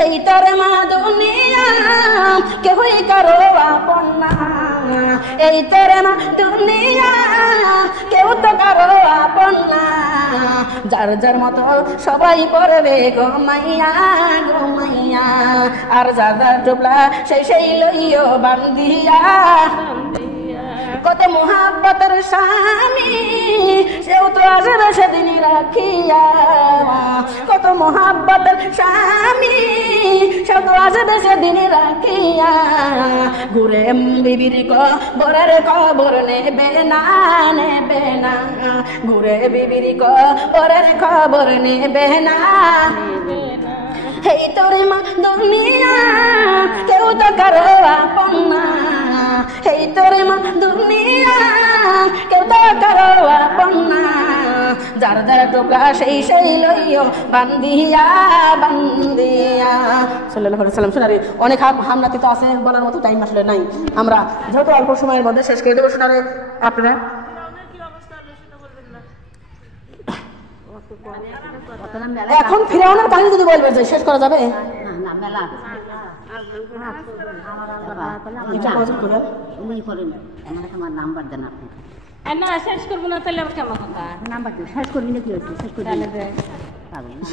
এই তোরে মা দুনিয়া কেহই কারো আপন না, এই তোরে মা দুনিয়া কেউ তো কারো আপন না, যার যার মতো সবাই পড়বে গো মাইয়া, গো মাইয়া, আর যার যার টোপলা সেই সেই লইও বান্ধিয়া। কত মোহাব্বতের স্বামী সেও তো আসবে সেদিন রাখিয়া, কত মোহাব্বতের স্বামী সেও তো আসবে সেদিন রাখিয়া। ঘুরে বিবির কবরের খবর নেবে না, নেবে না, ঘুরে বিবির কবরের খবর নেবে না। এই তোরে মা দুনিয়া কেউ তো কারো আপন না, এই তোরে মা দুনিয়া কেউ তো কারো আপন না, যার যার টোপলা সেই সেই লইও বান্ধিয়া, বান্ধিয়া। সাল্লাল্লাহু আলাইহি ওয়াসাল্লাম। শোনারে অনেক হামলাতি তো আছে, বলার মতো টাইম আসলে নাই, আমরা যত অল্প সময়ের মধ্যে শেষ করে দেবো। শোনারে আপনারা এখন ফিরাউনের কাহিনী যদি বলবে যে শেষ করা যাবে,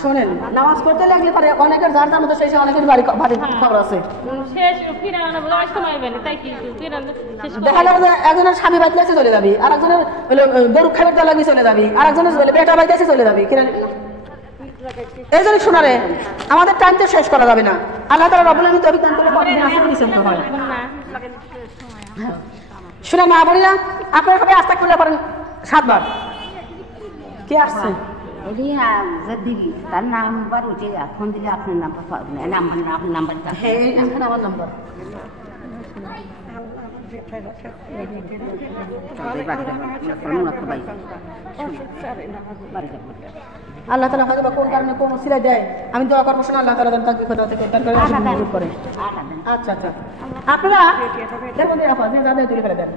শোনেন নামাজ পড়তে লাগলে পরে অনেকের যার যার মতো শেষে অনেকের বাড়ি খবর আছে। দেখা যাবে একজনের স্বামী বাড়িতে এসে চলে যাবি, আর একজনের গরু খাবার দেওয়া লাগবে চলে যাবি, আর একজনের বেটা বাড়িতে এসে চলে যাবি। এই জন্য শোনারে আমাদের টাইম তো শেষ করা যাবে না। আল্লাহ তাআলা রব্বুল আলামিন তৌফিক দান করলে পরে আসলে নিশ্চিন্ত হয়। শুনে মা বলি না, আপনারা সবাই আস্তাগফিরুল্লাহ পড়েন 7 বার। কে আসছে? তার নাম্বার উঠে ফোন দিলে আপনার নাম্বার পাবেন, আপনার নাম্বারটা। হ্যাঁ এখন আমার নাম্বার। আল্লাহ তাআলা হয়তো কোন কারণে কোন সিলাই দেয়, আমি দোয়া করবো শোনা আল্লাহ তাআলা তাকে কথা থেকে তার করে। আচ্ছা আচ্ছা আপনারা যাদের তুলে ফেলে দেন।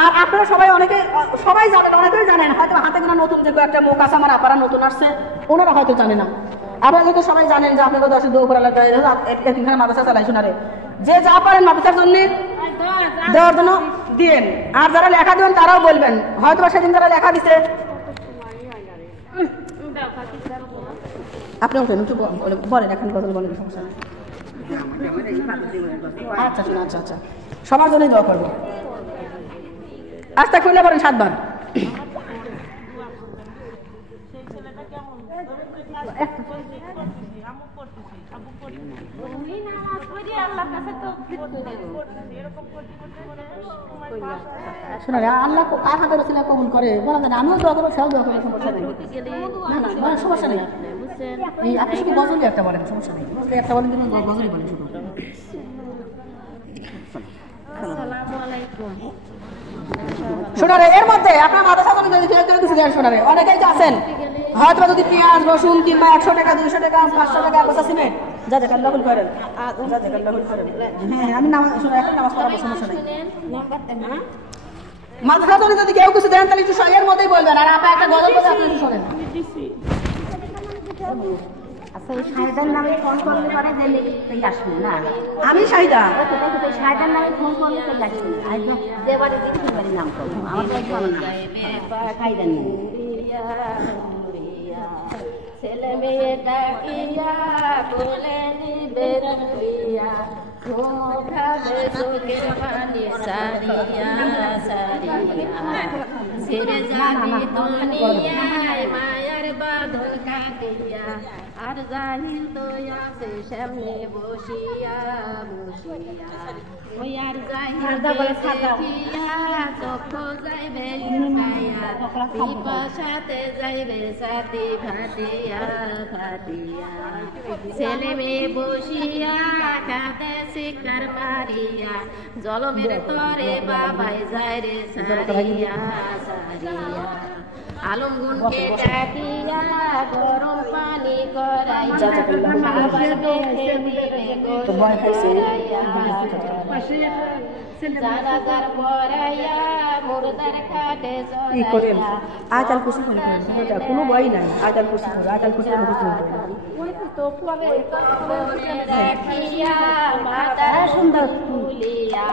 আর আপনারা সবাই সবাই জানেন, অনেকেই জানেন, হয়তো হাতে গোনা নতুন যে একটা মুখ আছে আমার আপারা নতুন আসছে, ওনারা হয়তো জানে না। আপনারা কিন্তু সবাই জানেন যে আপনাকে 10 দোয়া করে এখানে মাদ্রাসা চালাই। শোনারে যে যা পারেন মাদ্রাসার জন্য দেওয়ার জন্য দিয়েন, আর যারা লেখা দেবেন তারাও বলবেন, হয়তো সেদিন যারা লেখা দিচ্ছে আপনি ওঠেন একটু বলেন, এখন কথা বলেন, সমস্যা নেই। আচ্ছা শোনা, আচ্ছা আচ্ছা সবার জন্যই দোয়া করবো। আস্তাগফিরুল্লাহ বলেন 7 বার। শোনা রে, আল্লাহ কার হাতে রসিলা কবুল করে বলা যায় না। আমিও দোয়া করবো, সব দোয়া করবো, সমস্যা নেই। না না বলেন, সমস্যা নেই। এই আপনি শুধু গজলই একটা বলেন, সমস্যা নেই। গজলই একটা বলেন, কিন্তু গজলই বলেন শুধু। শোনা রে, এর মধ্যে আপনার মাদ্রাসা যদি কিছু দেন, শোনা রে, অনেকেই তো আছেন হয়তো যদি পেঁয়াজ রসুন কিংবা 100 টাকা 200 টাকা 500 টাকা কথা সিমেন্ট যা যা কাল্লা করেন, যা যা কাল্লা করেন। হ্যাঁ আমি নামাজ, শোনা এখন নামাজ পড়াবো, সমস্যা নেই। মাদ্রাসা যদি কেউ কিছু দেন তাহলে একটু এর মধ্যেই বলবেন। আর আপনি একটা গজল বলে আপনি একটু শোনেন। আচ্ছা, ওই শাহিদার নামে ফোন করলে পরে তাই আসবে না? আমি শাহিদা। শাহিদার নামে ফোন করলে তাই আসবে না। আজ যে বাড়ি দেখি বাড়ির নাম করবো, আমার তো ভালো না শাহিদার নাম। ছেলে মেয়ে ডাকিয়া বলে নিবে দুলিয়া, খাবে চোখের পানি সারিয়া সারিয়া, ছেড়ে যাবি দুনিয়ায় মায়ের বাঁধন কাটিয়া, আর জাহিল তো আছে সামনে বসিয়া বসিয়া, ওই আর জাহিল দেখিয়া চোখ যাইবে লুকাইয়া, পিপাসাতে যাইবে সাথী ভাটিয়া ভাটিয়া, ছেলে মেয়ে বসিয়া কাঁদে শিকার মারিয়া, জলমের তরে বাবাই যায় রে সারিয়া সারিয়া, আলমগুনকে ডাকিয়া গরম পানি করাইয়া, খাবার বেঁধে দিবে গড়াইয়া, জানাজার পরাইয়া মুর্দার খাটে চড়াইয়া, আয়াতুল কুরসি পড়ে কোনো ভয় নাই। আয়াতুল কুরসি পড়ে, আয়াতুল কুরসি রাখিয়া মাতার সুন্দর তুলিয়া,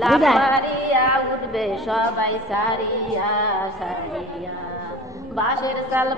লাফারিয়া উঠবে সবাই সারিয়া সারিয়া, বাঁশের চাল